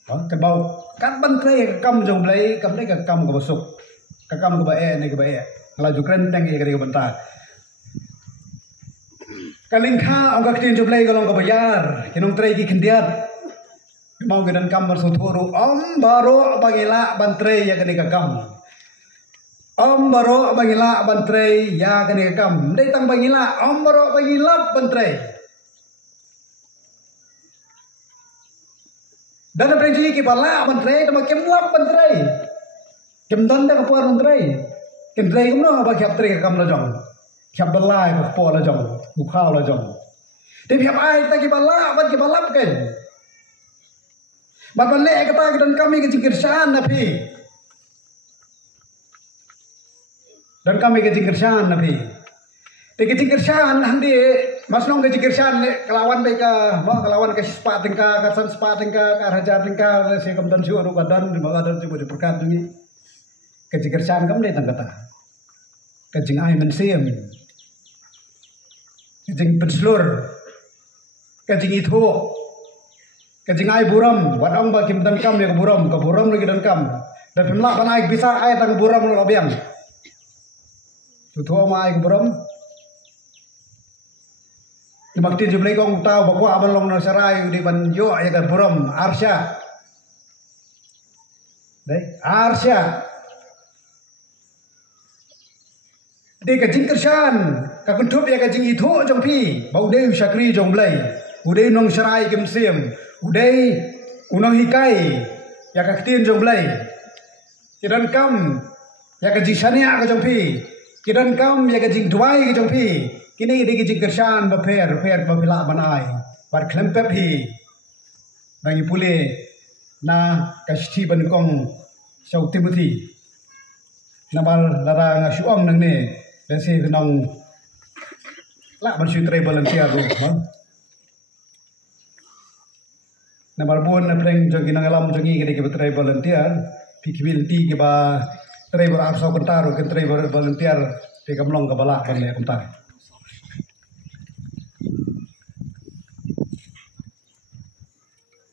kan bau kan ban trai kam jong blai kam dai ka kam ka basuk ka kam ka ba ni ka ba laju keren tang ka ka bentar kalingkha ang ka tin jong blai ka long ka bayar kinong trai ki kendiat mau ke dan kam bersuturu baro bangila ban trai ya ka kam baro bangila ban trai ya ka kam dai tang bangila baro bangila ban trai dan apa yang ki bala menteri sama kem lap menteri kem dan dah kepuar menteri kem menteri kumno apa kiap tri kam lajong kiap belai ke po lajong bukhau lajong tapi kiap ai ta ki bala ban ki balap kan ban le kata dan kami ke jingkirsan nabi dan kami ke jingkirsan nabi ke jingkirsan handi mas nong ke jingkirsan kelawan mereka mau kelawan ke sepat tingka kasan sepat tingka ke raja tingka si kamdan syuru badan di bawah dan coba diperkat ini ke jingkirsan kamu datang kata ke jing ai mensiam ke jing penslur ke jing itu ke jing ai buram wadang bagi dan kam ya ke buram lagi dan kam dan pemlak naik bisa ai tang buram lo biang tuh mai ke buram Bakti jumlah kong tahu bahwa abang long nasarai di banjo ya kan buram arsya, deh arsya, di kajing kersan, kakuntup ya kajing itu jong pi, bau deh syakri jong belai, udai nong sarai kemsim, udai unong hikai, ya kaktin jong belai, kidan kam ya kajing sania kajong pi, kidan kam ya kajing duai kajong pi. Kini di kecik kersan berper berbila banai bar klempep hi bagi pule na kasti benkong sau tibuti nabal lara ngasuang nang ne desi nang la ban sui trai volunteer ru nabal bon na preng jogi nang alam jogi ke trai volunteer pikibil ti ke ba trai ber arso kentar ke trai volunteer te kamlong ke bala kan le kentar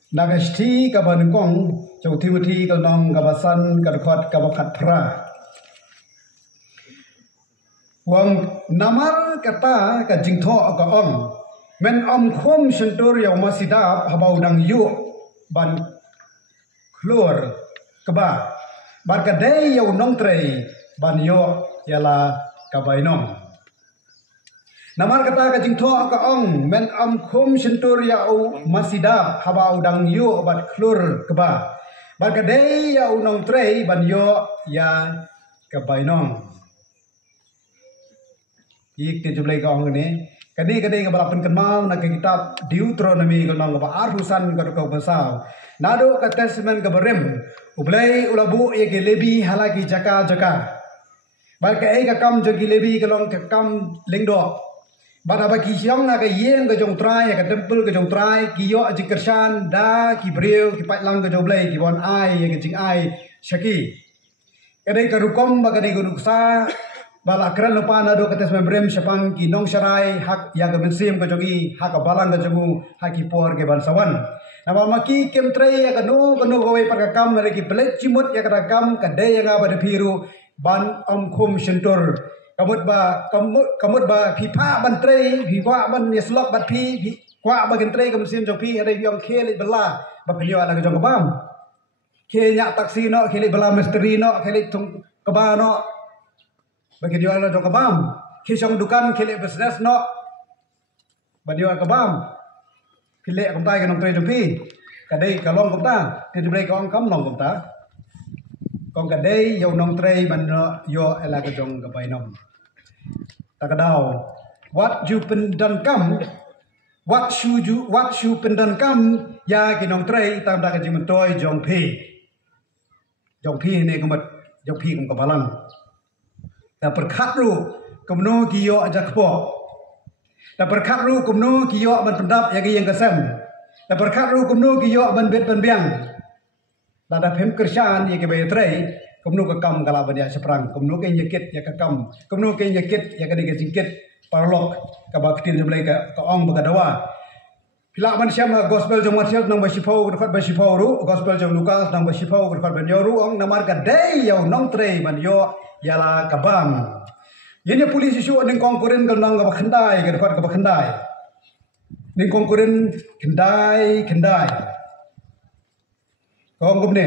Nagasti kabanengkong Timothy kalnong kabasan kadkot kabakat pra wang namar kata kajingtho ka men khom sentur yaw masidap habau dang yu ban klur keba bar kadai yaw nong trei ban yo yala kabainong namar kata kajingtho ka men khom sentur yaw masidap habau dang yu ban klur keba bar kadai yaw nong trei ban yo ya kabainong ik te jumlai ka ni kadai ka balapan kenmal na kitab Deuteronomy ka nang ba arusan ka ka basau nado ka testament ka berem ublai ulabu ye ke lebi halaki jaka ba ka ka kam jogi lebi ka long ka kam lengdo ba ba ki siang na ka yeng ka jong trai ka temple ka jong trai ki yo ajikersan da ki breu ki patlang ka joblai ki bon ai ye ka jing ai shaki kadai ka rukom ba kadai ka ruksa bala kran lepa nado kates membrem sepang ki nong sarai hak yang kemensim ke jogi hak balang ke jogu hak ki por ke bansawan nama maki kem trei ya kanu gowe par kam mere ki pelet cimut ya kada kam kade yang aba de piru ban khum sentur kamut ba pipa ban trei pipa ban yeslok bat pi kwa ba gen trei kemensim jogi ada yang khele bela ba penyo ala ke jong bam ke nya taksi no khele bela misteri no khele tung kebano bagi dia ada kebam, kisong dukan kile business no, bagi dia kebam, kile kumtai kanong trade pi, kadai kalong kumta, tidak boleh kong kam long kumta, kong kadai yau nong trade man yo ela kejong kapai nom, takadau, what you pendan kam, what you pendan kam, ya kinong trade tam dak kejing mentoy jong pi ni kumat jong pi kum kapalang. Da perkatru kumno kiyo aja kpo da perkatru kumno kiyo ban pendap ya yang kesem da perkatru kumno kiyo ban bet ban biang da phem kersan ya ke baytrei kumno ka kam kala ban ya seprang kumno ke nyekit ya ka kam kumno ke nyekit ya ka de jingkit parlok ka baktil jumlai ka ong bagadawa Pila man siam gospel jong Matius nang basipau dekat basipau ru gospel jong Lukas nang basipau dekat banyo ru ong namar ka dei yo nong tre man yo yala kabang. Ini polisi su ning konkuren ka nang ka khandai ka dekat ka khandai. Ning konkuren khandai. Kong gumne.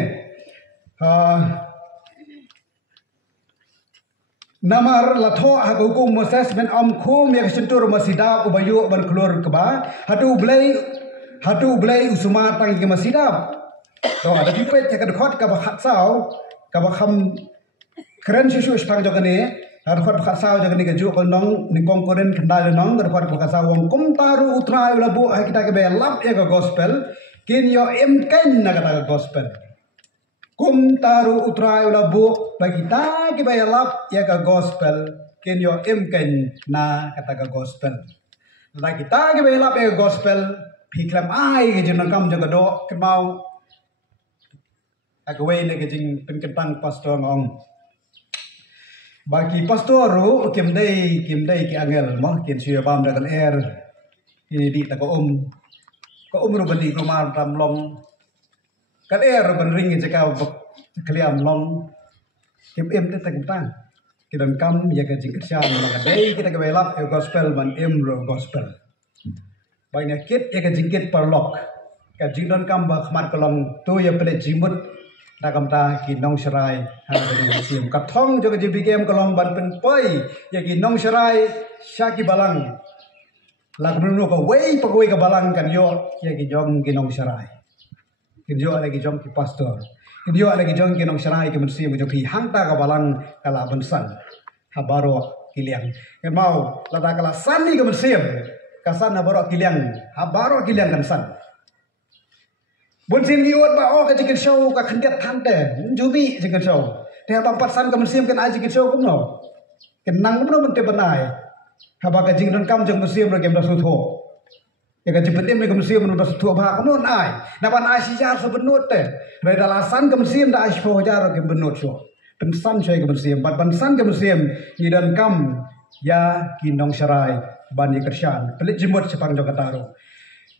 Namar latho ha hukum Moses ben am khum ya sentur masida ubayu ban keluar keba hatu blai usuma tang ke masida to ada pipet ka dekat ka bakhat sao ka bakham keren susu spang jogane har dekat bakhat sao jogane ka ju ko nong ni konkuren kendal nong dekat bakhat sao wong kum taru utra labu ha kita ke belap ya ka gospel kin yo em ken na ka gospel kum taru utrai labu bagi ta ki bayalap ya ka gospel ken yo imken na kata ka gospel bagi ta ki bayalap ya gospel piklam ai ke jeng kam jaga do kemau agwe ne ke jing penkentang pastor ngong bagi pastoru kim dei ki angel mo ken suya bam dagan air ini di ta ko ru bani ko mar tam long kan ben ring jeka kaliam long kim em te tang kidan kam ya ka jing kerja long dei kita ke belap e gospel ban ro gospel banyak kit ya ka jingkit parlok ka jingdon kam ba khmat kolong tu ya ple jimut da kam ta ki nong serai ha ba sim ka thong jo ka jibi kem kolong ban pen poi ya ki nong serai syaki balang lag menu ko wei pagoi ka balang kan yo ya ki jong ki nong serai Kinjo lagi jong ki pastor. Kinjo lagi jong ki nong serai ki mensi mo pi hangta ka balang kala bensan. Habaro kiliang. Ken mau lada kala sani ki mensi. Kasan habaro kiliang. Habaro kiliang kan san. Bun sim ki ot ba o ka jikin show ka khandet thante. Jubi jikin show. Te bang pat san ka mensi ken ai jikin show kum no. Ken nang kum no men te banai. Haba ka jing don kam jong mensi ro kem da su tho. Ya kan cepet em kemusiam menurut setua bah kemun ai. Napan ai sijar sebenut teh. Dari dalasan kemusiam dah aspo jar ke benut so. Pensan saya kemusiam, ban pensan kemusiam dan kam ya kinong serai ban kersan. Pelit jemut sepang jok taru.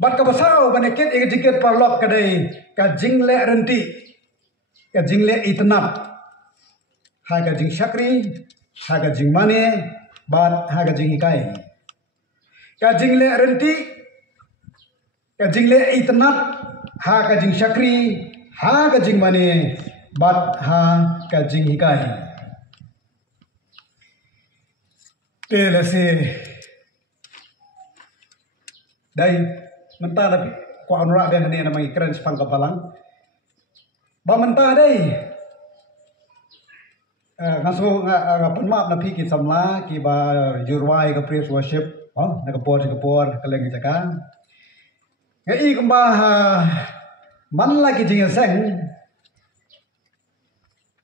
Bat ka basau ban eket e jiket parlok kadai ka jingle renti. Ka jingle itnap. Ha ka jing syakri, ha ka jing mane, bat ha ka jing ikai. Ka jingle renti ka jingle itnap ha ka jing syakri ha ka jing mane bat ha ka jing hikai telese dai mentah tapi ko anura ben ne namang keren sepang kapalang ba mentah dai ngaso ngapan map na pikit samla ki ba jurwai ka praise worship na ka por ka leng jaka ngai kumba man lagi jing seng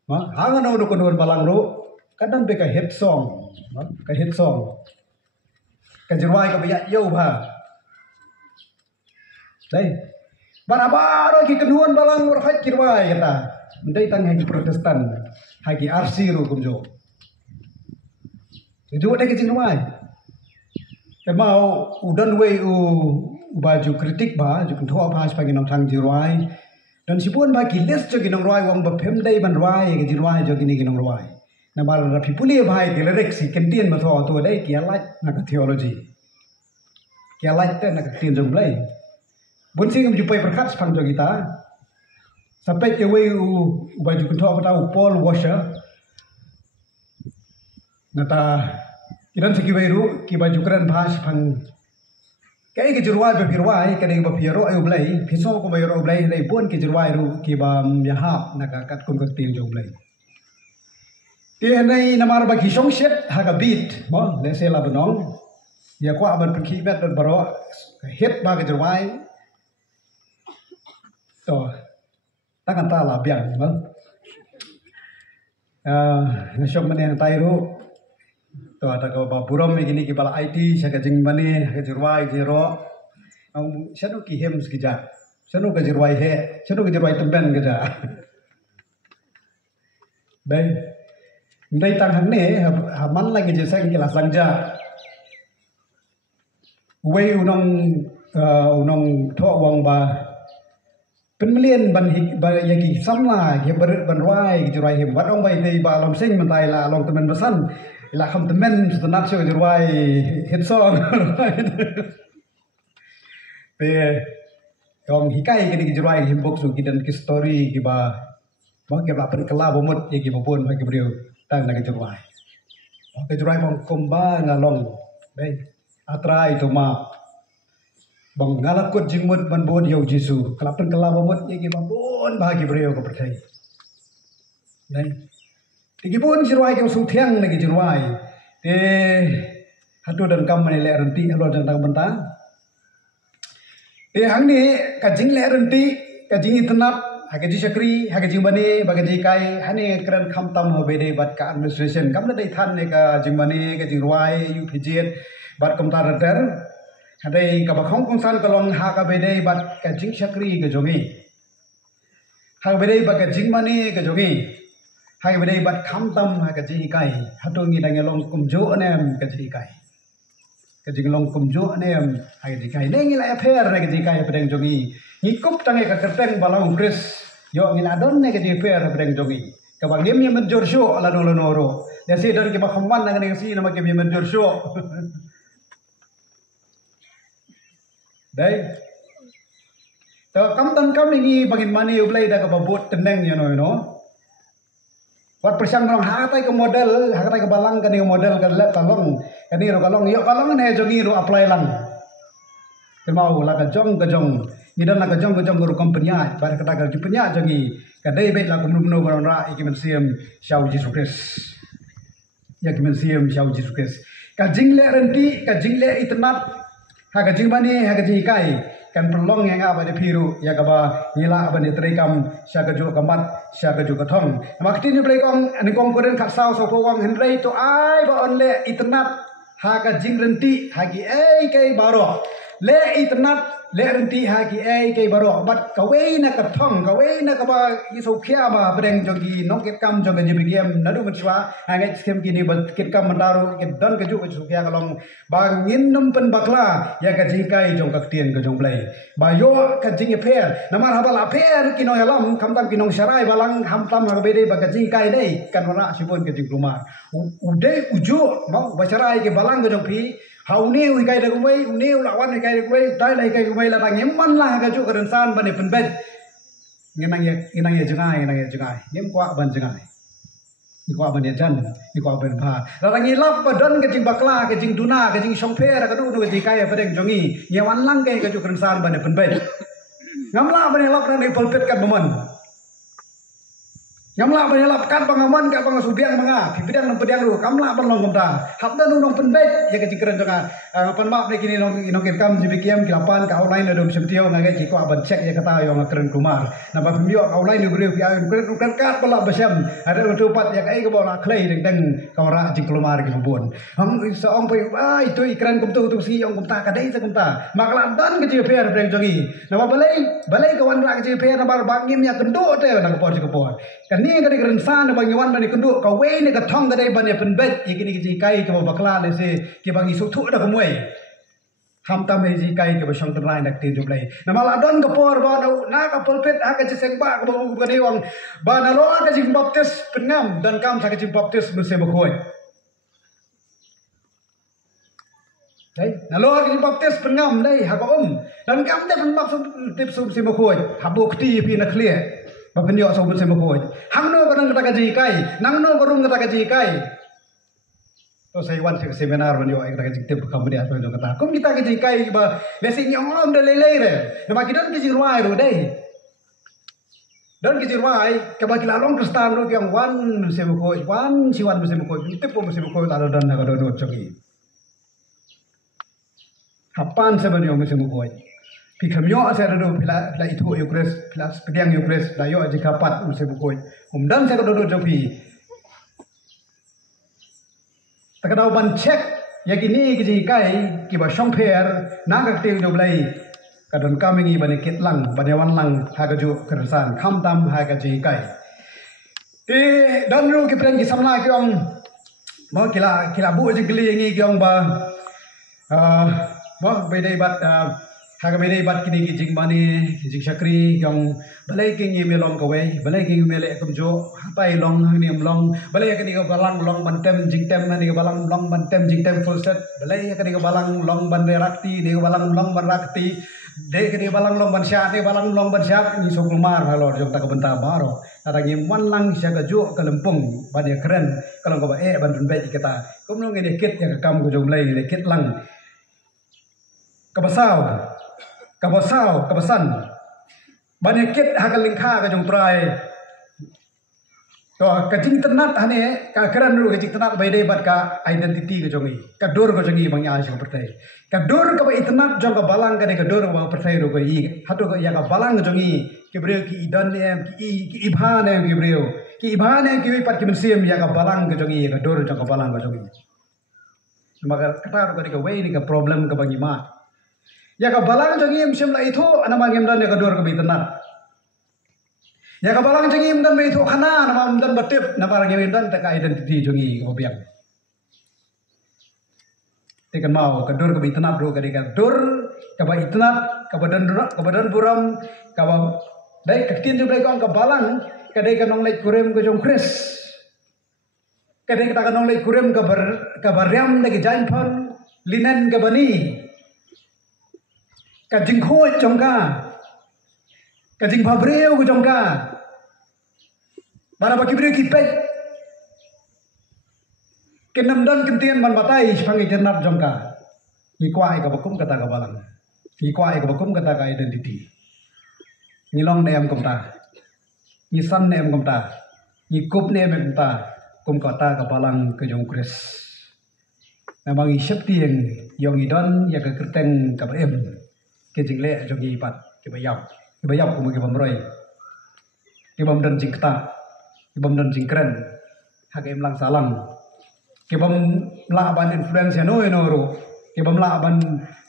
hangan no ko balang ro kadang be ka hit song ka jirwai ka ya yo ba dai barabaro ki kenuan balang ro hak jirwai kata ndai tang hagi protestan hagi RC ro kumjo itu ada ke jirwai mau udan we baju kritik ba ju kun thoa phas pagi nong thang jirwai dan sipun ba giles jo ginong roi wong ba phem dai ban roi ge jirwai jo gini ginong roi na bar ra pipuli bhai ge lerek si kentien ma tho to dai kia lach na ka theology kia lach te na ka tin jong blai bun sing ju pai prakhat phang jo kita sampai ke we baju kun thoa ta Paul Washer nata idan siki weiru ki baju keren phas phang kai ke jirwai be pirwai kadai ba piero ayu blai piso ko bayro blai dai pon ke jirwai ru ki bam ya hap na ka kat kun ko tin jo blai ti nei namar ba ki song shet ha ka beat mo le se la banong ya ko aban pki bet baro het ba ke jirwai to takan ta la biang mo na shop mane tai ru to ada ko ba buram gini ki bala IT saka jing mane ka jirwai jero ang sanu ki hem skija sanu ka jirwai he sanu ka jirwai temben geda dai ndai tang hang ne ha man lagi je sang ki la sangja wei unong nong tho wang ba penmelian ban yaki samla ke ban rai ke rai hem wadong bai dei ba lam sing man tai la long temen besan la kham temen senat sio rai het song pe yong hikai ke di rai hem bok su kidan ke story ke ba ke ba pen kala bomot ye ke bopon ba ke brio tang na ke rai bang komba ngalong dei atrai to ma bang ngalakut jingmut ban bon yau jisu kalapan kelabamut ye ke bon bagi brio ke percaya dai tigi bon jirai ke su thiang ne ke jirai hatu dan kam ne le renti alo dan tang bentang hang ni ka jing le renti ka jing itnap hagaji sakri hagaji bani bagaji kai hani kran kham tam ho bede bat ka administration kam le dai than ne ka jing bani ka jing ruai yu phijet bat kom tar ter hadai ka bakhong kong san kalong ha ka bedai bat ka jing sakri ka jongi ha bedai bat ka jing mani ka jongi ha bedai bat kham tam ha ka ji kai hatu ngi dang long kum jo anem ka ji kai ka jing long kum jo anem ha ka ji kai ne ngi la affair ne ka ji kai pedang jongi ngi kup tang ka kerteng balang kris yo ngi la don ne ka ji affair pedang jongi ka bang nim men jor sho la no no ro ya si don ki ba kham wan nang ne si nama ke men jor sho đấy tao cắm tân cắm ini bangin mani ublay dah kababut teneng ya no wat persang orang hatai ke model hatai ke balang kan model kan let kalong kan ni ro kalong yo kalong ne jongi ro apply lang mau la ka jong ni dan la ka jong ro company ai bar kata ka company jongi ka dei bet la kumnu no baron ra ikimen siem shau Jesus Christ ya kimen siem shau Jesus Christ ka jingle renti ka jingle itnat haga jimbani haga jikai kan prolong yang apa de piru ya kaba nila apa de trekam syaga ju kamat syaga ju kathong makti ni play kong ani kong koren khat sao so po wang henrei to ai ba on le itnat haga jing renti hagi ei kai baro le itnat le renti hagi ei kai baro bat kawei na kathong kawei na kaba iso khia ba breng jogi nok ket kam jogi jibigem nadu machwa angai skem kini bat ket kam mandaru ket dan ke ju ke khia kalong ba ngin num pen bakla ya ka jikai jong ka tien ka jong play ba yo ka jing pher namar habala pher kino yalam kam tam kinong sharai balang ham tam ha bede ba ka jikai dei kan ora sipon ke jing rumah ude uju mau bacarai ke balang ke jong pi haune ui kai da kumai une ulawan ui kai da kumai dai lai kai kumai la tang man la ka ju ka san ban pen bet ngenang ye jengai ngem kwa ban jengai ni kwa ban jan ni kwa ban pha la tang lap ba don ke jing bakla ke jing duna ke jing songpher ka du ke jikai pa deng jongi ngewan lang kai ka ju ka san ban pen bet ngamla ban lap na ni polpet kat bomon ngamla ban lap kat bangaman ka bang subiang manga pipidang nang pedang ru kamla ban long komta hapda nu nong penbet ya ke jikren jonga pan map ni kini nong ket kam jibikiam kilapan ka online adum semtio ngagai ki ko aban check ya kata yo ngakren kumar na ba pimio ka online ni gure ya kren kat bala basam ada tu pat ya kai ka bola klei deng ka ora jiklumar ki bubun ham saong pai ai tu ikran kum tu si ong kumta ka dei sa kumta makla dan ke jiper breng jongi na ba balai ka wan la ke jiper na bar bangim ya kendo te na ka por kan ni ka dikren san bang yawan ban kendo ka we ne ka thong ka dei ban ya penbet ikini ki kai ka bakla le se ki bang isu thu da kumoi ham tam he ji kai ke basang tenrai nak ti jublai namala don ka por ba na ka polpet ha ka seng ba ka bu ka dewang ba na lo ka jing baptis pengam dan kam sa ka jing baptis mese bakoi dai na lo ka jing baptis pengam dai ha ka dan kam de pen baptis sub se bakoi ha bukti pi na clear ba penyo so se bakoi hang no ka nang ka ji kai nang no ka rung ka ji kai to sai wan seminar ban yo ai ka jing kam dia so jo kata kum kita ke kai ba lesing yang om de lele re na ma kidan ke jing ruai ro dai dan ke jing ruai ke ba kilalong kristan ro yang wan se mo ko wan siwan se mo ko tip po se mo ko ta dan na ka do choki hapan se ban yo se mo ko pi kamyo ase do pila itu yo kres pila pediang yo kres la yo aji kapat se mo ko dan se ka do choki takadau ban check yakini ki kai ki ba songpher na ka te do blai kadon kamingi bani kitlang bani wan lang ha ka ju kersan kham tam ha ka ji kai dan ru ki pren ki samla ki ong mo kila bu ji gli ngi ki ong ba mo be dei bat Haga bede bat kini kijing mani kijing syakri yang balai king ye melong kawe balai king mele kumjo hapai long ni long balai kini ka balang long bantem jing tem ni ka balang long bantem jing tem full set balai kini ka balang long ban rakti ni ka balang long ban rakti de kini balang long ban syat ni balang long ban syat ni sokumar halor jom tak benta baro ada ngi manlang syaga jo kalempung ban ya keren kalau ka ba ban dun be kita kumno ngene kit ya kam ko jom lai ni kit lang kabasau kabasan banyakit hakal lingkha ka jong try to kajing tenat hane ka keran dulu kajing tenat bai dei bat ka identity ka jongi ka dor ka jongi bang ya jong pertai ka dor ka bai tenat jong ka balang ka de ka dor ka pertai ro ka yi hatu ka ya ka balang jongi ki breu ki idan ne ki ibhan ne ki ibhan ne ki pat ki mensim ya ka balang ka jongi ka dor jong ka balang ka jongi maka kata ro ka wei ni ka problem ka bang ima ya ka balang jongi msim la itu ana mangem dan ya ka dor ka bitenat ya ka balang jongi dan be itu khana ana mam dan batip na barang ngem dan ta ka identity jongi ka biang tekan mau ka dor ka bitenat ro ka de ka dor ka ba itnat ka badan buram ka ba dai ka tin jo ka balang ka de ka nong lek kurem ka jong kris ka de ka nong lek kurem ka baryam de ki jain phan linen ka bani ka jing khoi trong ka jing phabreu ko trong ka bara baki breu ki pek kenam dan kentian man batai phangi jernap trong ka ni kwai ka bakum kata ka balang ni kwai ka bakum kata ka identity ni long nem kom ta ni san nem kom ta ni kup nem kom ta kum kata ka balang ke jong kris namang isep tieng yong idon ya ka kerteng ka em ke jing le jogi pat ke bayap ko mo ke bamroi ke bam dan jing kta ke bam dan jing kren ha ke lang salang ke bam la ban influence no ro ke bam la ban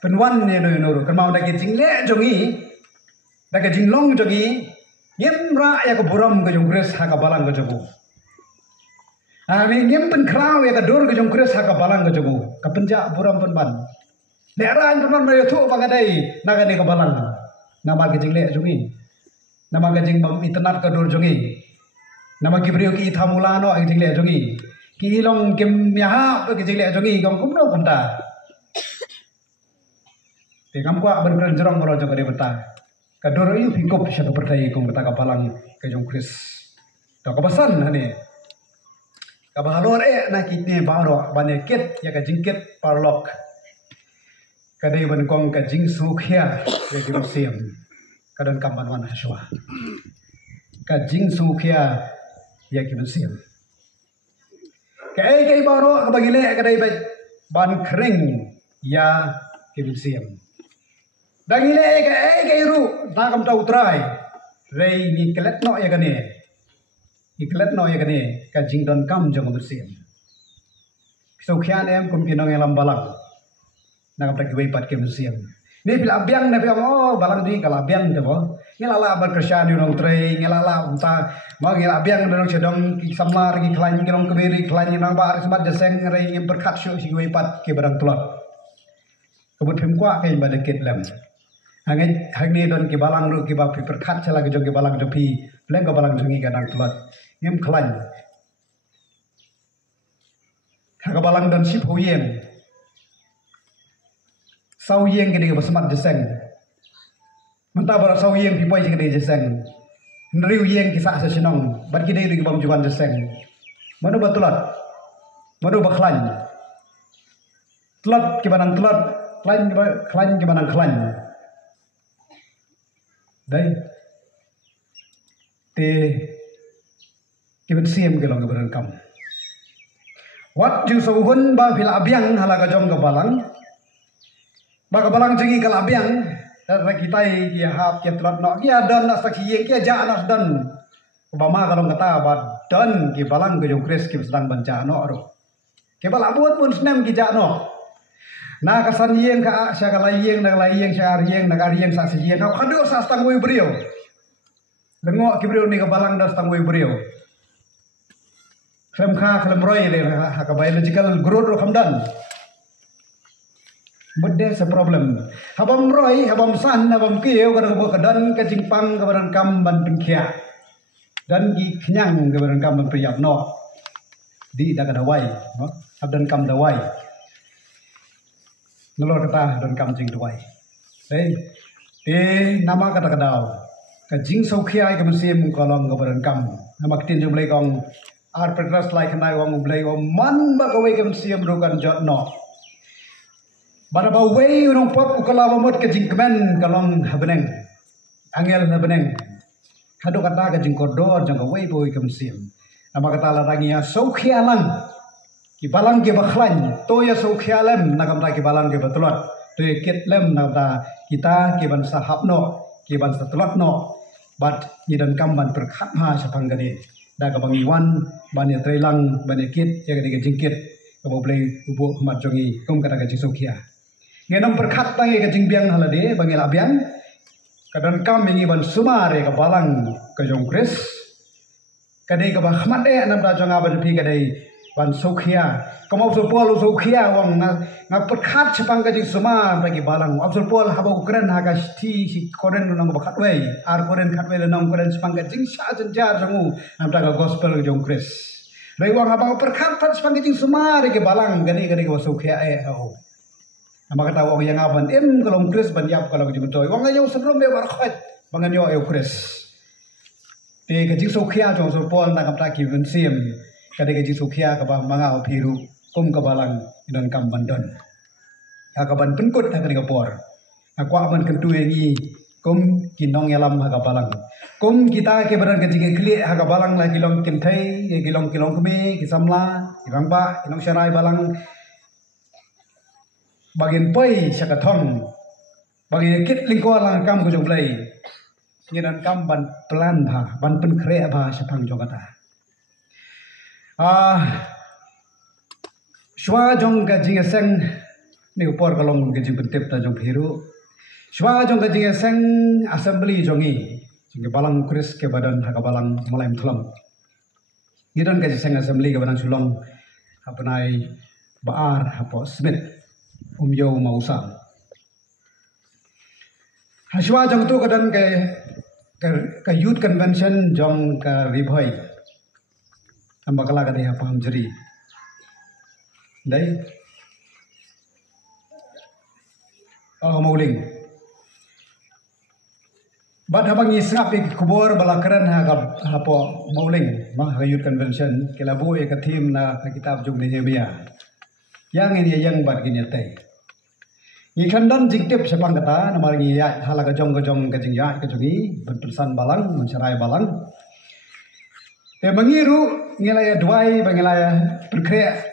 penwan ne no ro kan mau da ke jing le jogi da ke jing long jogi yem ra ya ko buram ke jong kres ha ka balang ke jogo ami yem pen kraw ya ka dor ke jong kres ha ka balang ke jogo ka penja buram pen ban Leran pun mana tu pangadai naga ni kabalang nama kejing le jungi nama kejing bam internet ka dor jungi nama kibriu ki thamula no kejing le jungi ki long kem yaha kejing le jungi gong kumno kumta te kam kwa ban kran jorong ro jong kare beta ka dor yu pikup sya ka pertai kum kata kabalang ke jong kris to kabasan hane ka bahalor na kitne baro baneket ya ka jingket parlok kadai ban kong ka jing sukhia ya ki siam kadan kam ban wan haswa ka jing sukhia ya ki siam kai baro ka bagile kadai ban kring ya ki siam dangile kai ru ta kam ta utrai rei ni kelet no ya kane ka jing don kam jong siam sukhia nem kum kinong elam balang nak apa kibai pat ke museum. Ni pil abiang na piang balang di kala abiang tu bo. Ngelala berkerja ni orang tray ngelala unta mau ngela abiang dorong cedong samlar gi klan gi long kebiri klan ni nang bar semat deseng rei ngem berkat syu si kibai pat ke barang tulot. Kebut phim kwa ke ba deket lam. Hang ni don ki balang ru ki ba pi berkat chala gi jong ki balang jong pi leng ka balang jong gi kadang tulot. Ngem klan. Ka balang don sip hoyen. Sau yeng ke dia bersemat jeseng. Mentah berat sau yeng pipoi ke dia jeseng. Neriu yeng kisah sesenong. Bat kita iri bam juan jeseng. Manu batulat. Manu baklan. Telat ke banang telat. Klan ke banang klan. Dai. Te kiban siam ke long ke barang kam. Wat ju sauhun ba pila abiang halaga jom ke balang. Baka balang jengi kalabiang dan kita kia hap kia telat nak kia dan nak saksi kia jah nak dan Obama kalau kata abad dan kia balang ke jong kris kia sedang baca nak ro kia balang buat pun senam kia jah nak na kasan yeng ka sya kala yeng na kala yeng sya yeng saksi yeng kau kado sa stang wei beriau lengok kia beriau ni ke balang dan stang wei beriau klem roy le ha ka biological growth ro kamdan But there's a problem. Habam roy, habam san, habam kio, kadan kajingpang, kabaran kam ban pengkia. Dan gi kenyang kabaran kam ban priyap no. Di dah dawai, habdan kam dawai. Nolor kata dan kam jing dawai. Nama kata kadau. Kajing saukia kam sim kolong kabaran kam. Nama kitin jumlai kong ar pertras like nai wong blai wong man ba kawai kam sim rukan jot no. Bada ba way urang pop ukala mamot ke jingkmen kalong habeneng angel habeneng kado kata ke jingkodor jang way boy ke mesim nama kata larangi ya saukhialan ki balang ke bakhlan to ya saukhialem nagam ta ki balang ke batulot to kit lem nagam kita ke ban sahapno ke ban satulotno bat nidan kamban perkhat ma sapang gade da ka bangiwan ban ya trelang ban kit ya ke jingkit ka boblei ubo mat jongi kum kata ke saukhia ngenam perkhat tangi ke jingbiang halade bangil abian kadan kam ingi ban sumare ke balang ke jongkris kadai ke bahmat nam da jonga ban pi kadai ban saukhia kamau pol saukhia wang na perkhat chapang ke jing sumar bagi balang absul pol habau kren ha ka thi si koren nang bakhat wei ar koren khat wei nang koren chapang ke jing sa jar jangu nam da gospel ke jongkris rei wang habau perkhat pat chapang ke jing sumar ke balang gani ke saukhia ho. Nama kata wong yang aban kalau Kris ban yap kalau jim toy wong ayo sebelum be barkhat bangan yo ayo Kris te ke jing saukhia jong so pol na kapta ki ben sim kade ke jing saukhia ka ba mangau phiru kum ka balang inon kam bandon ka ban penkut ha ka por akwa ban kentu ngi kum kinong yalam ha ka balang kum kita ke beran ke jing kli ha ka balang la kilong kinthai ye kilong keme kisamla irangba kinong syarai balang bagian poi syakathon bagian kit lingko lang kam ko jonglai ngidan kam ban plan bha ban pen kre bha sapang jogata shwa jong ga jing seng ni upor kalong ga jing pentep ta jong phiru shwa jong ga jing seng assembly jongi jing balang kris ke badan ha ka balang malai thulam ngidan ga jing seng assembly ga badan sulong apnai baar hapo smith yo mausa haswa jang tu kadan ke youth convention jong ka ribhoi ambakala ka dia paham jeri dai mauling bad habang isngap ik kubor balakaran ha po mauling mah youth convention kelabu e ka theme na kitab jong Nehemia yang ini yang bad gini teh ikan dan jingtip sepang kata nama lagi ya hala kejong ke jing ya kejongi bertulisan balang mencerai balang mengiru ngilaya duai bangilaya berkreat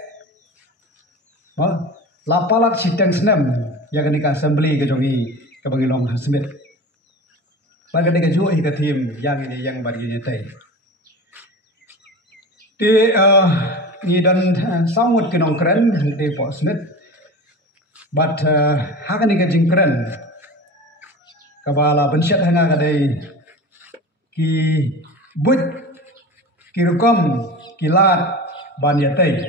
lapalat siteng senem yang kenika assembly kejongi ke bangilong hasmit bagi kenika jui ke tim yang ini yang bagi teh ni dan sangut kenong keren di Port Smith but hakan ni kajing keren kabala bensyat hanga kadai ki but ki rukom ki lat ban yatai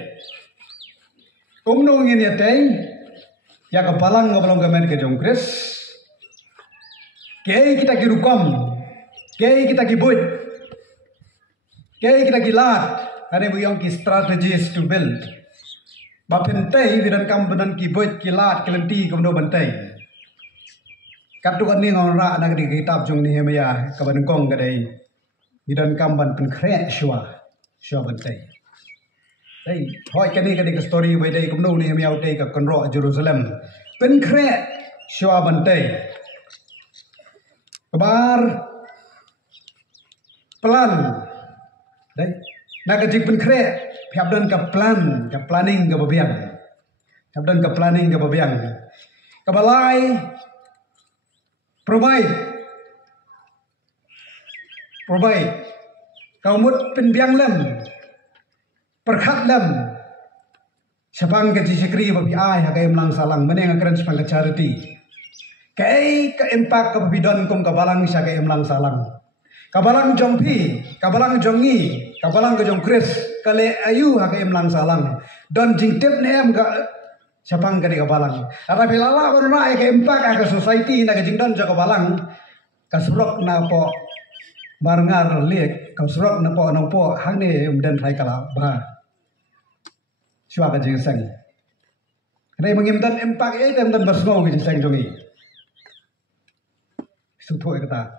umno ngin yatai ya kapalang ngoblong gamen ke jongkris kei kita ki rukom kei kita ki but kei kita ki lat ane buyong ki strategies to build bapentei vidan kam benan ki boit ki lat kelenti komdo bantai katukan ni ngora anak di kitab jong Nehemia kaban kong kadai vidan kam ban pen kre shwa bantai dai hoi kani kadai story we dai komdo Nehemia dai ka konro Jerusalem pen kre shwa bantai kabar plan dai nak jik pen kre Habdan ka plan, ka planning ka babiang. Habdan ka planning ka babiang. Kabalai provide. Kaumut penbiang lem. Perkhat lem. Sapang ka jisikri babi ai ha kay mlang salang meneng akran sapang ka charity. Kay ka impact ka babidon kum kabalang sa kay mlang salang. Kabalang jongpi, kabalang jongi, kabalang ke jong Kris, kale ayu hakai emlang salang. Don jingtip ne em ga Siapang ka di ka balang. Ara pilala baru na ay ka impact ka society na ka jingdan sa ka balang. Kasurok na po barangar liek. Kasurok na po anong po hang ni umdan fay kala ba. Siwa ka jing sang. Kaya mengimdan impact ay dan bersmo ka jing sang jongi. Sutu kata.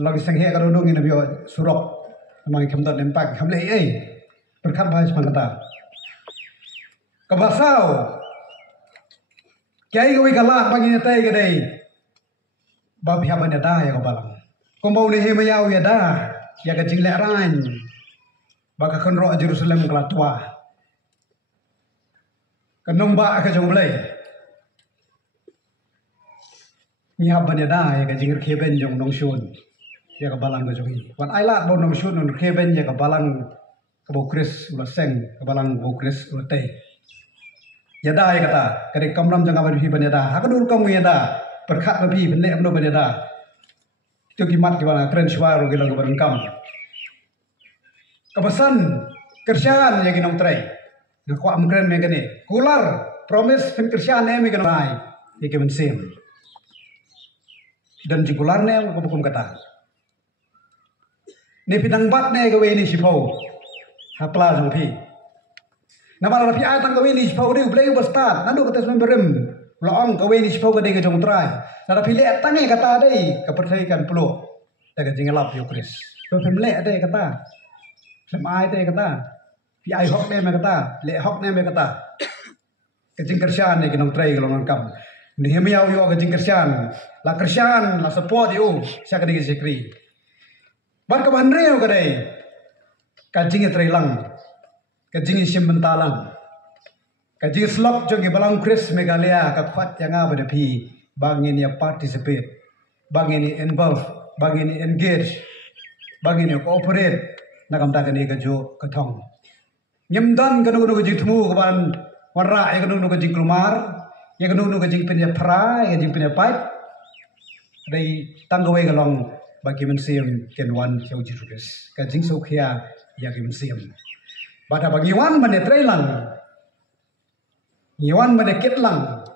Lagi sang he ka rodong ina bio surok. Mang kimdan impact hamle ay. Berkat bahas kata. Kabasau, kiai kau ikalah pagi nyetai kedai, babi apa ni dah ya kau balang. Kau mau ni hemayau ya dah, ya kecing leran, baka kenrok Jerusalem kelatua, kenong ba ke jomblay, ni apa ni dah ya kecing keben jong nong shun, ya kau balang ke jongi. Wan ailat bau nong shun nong keben ya kau balang ke bau kris ulah seng, ke balang bau kris ulah teh. Yada ya kata, kadang kamram jangan berpi banyada. Aku dulu kamu yada, berkat berpi benda amno banyada. Itu kimat gimana keren suara gilang kebaran kam. Kepesan kerjaan ya ginong tray. Ngaku am keren megane. Kular promise pen kerjaan ya megane nai. Ya kemen sim. Dan jikular ne aku bukum kata. Ni pinang bat ne gawe ni sipau. Hapla jong pi. Nama rapi ayat kau ini sepau dia boleh berstat. Nandu kata sembarem. Loong kau ini sepau kau dia jom try. Nada pilih tangan kata ada. Kepercayaan peluk. Dah kerja ngelap yo Chris. Kau pilih ada kata. Semai ada kata. Pi ay hok ne kata. Le hok ne kata. Kerja kerjaan ni kena try kalau ngam. Ni hemiau yo kerja kerjaan. La kerjaan la support yo. Saya kena sekri. Bar keban reo kadai. Kerja try lang. Kajing isim bentalang, kajing slop jogi balang Chris Megalia kakuat yang apa depi, bang ini participate, bang ini involve, bang ini engage, bang ini cooperate, nakam tak ini kaju ketong. Nyemdan kanu kajing temu kapan warna, kanu kajing kelumar, kanu kajing punya pra, kajing punya pipe, dari tanggawe kalong bagi mensiam kenwan jauh jirus, kajing sokya yang mensiam. Pada bagiwan mana trailang, iwan mana kitlang,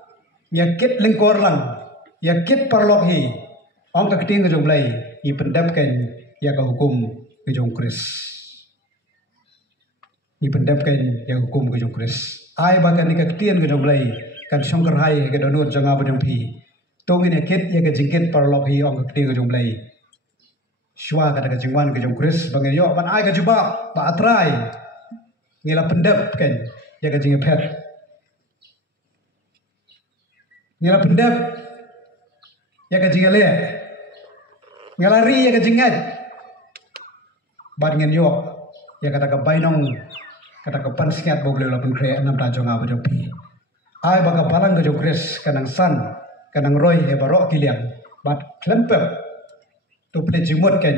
ya kit lingkor lang, ya kit parlokhi, orang keting kejong belai, i pendapkan ya ke hukum kejong Chris, i pendapkan ya hukum kejong Chris. Ai bahkan ni keting kejong belai, kan songker hai ke donut jangan berjong pi, tungin ya kit ya kejingkit parlokhi orang keting kejong belai. Shua kata kejengwan kejong Chris, bangen yo, pan ai kejubak, tak atrai. Ngila pendap kan ya kajing pet ngila pendap ya kajing le ngalari ya kajing ngat bandingan yo ya kata ke bainong kata ke pan siat bo boleh lapun kre enam ta jonga bo pi ai baga balang ke jokres kanang san kanang roy e barok kiliang bat klempep tu ple jimut kan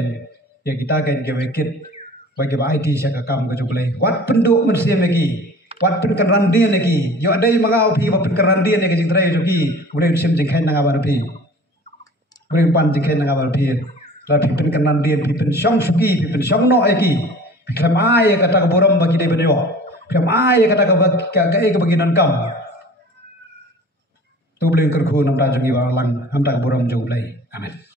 ya kita kan ke wekit bagi IT saya kam ke jumlah. Wat penduk mesti lagi. Wat penkeran dia lagi. Yo ada yang mengau pi wat penkeran dia lagi jeng terai joki. Boleh sim jeng kain nang abar pi. Boleh pan jeng kain nang abar pi. Lalu pi penkeran dia pi pen syong suki pi pen syong no lagi. Pi klam ai kata ke boram bagi dia bedio. Klam ai kata ke bagi non kam. Tu boleh kerku nam ta jongi walang ham ta ke boram jumlah. Amin.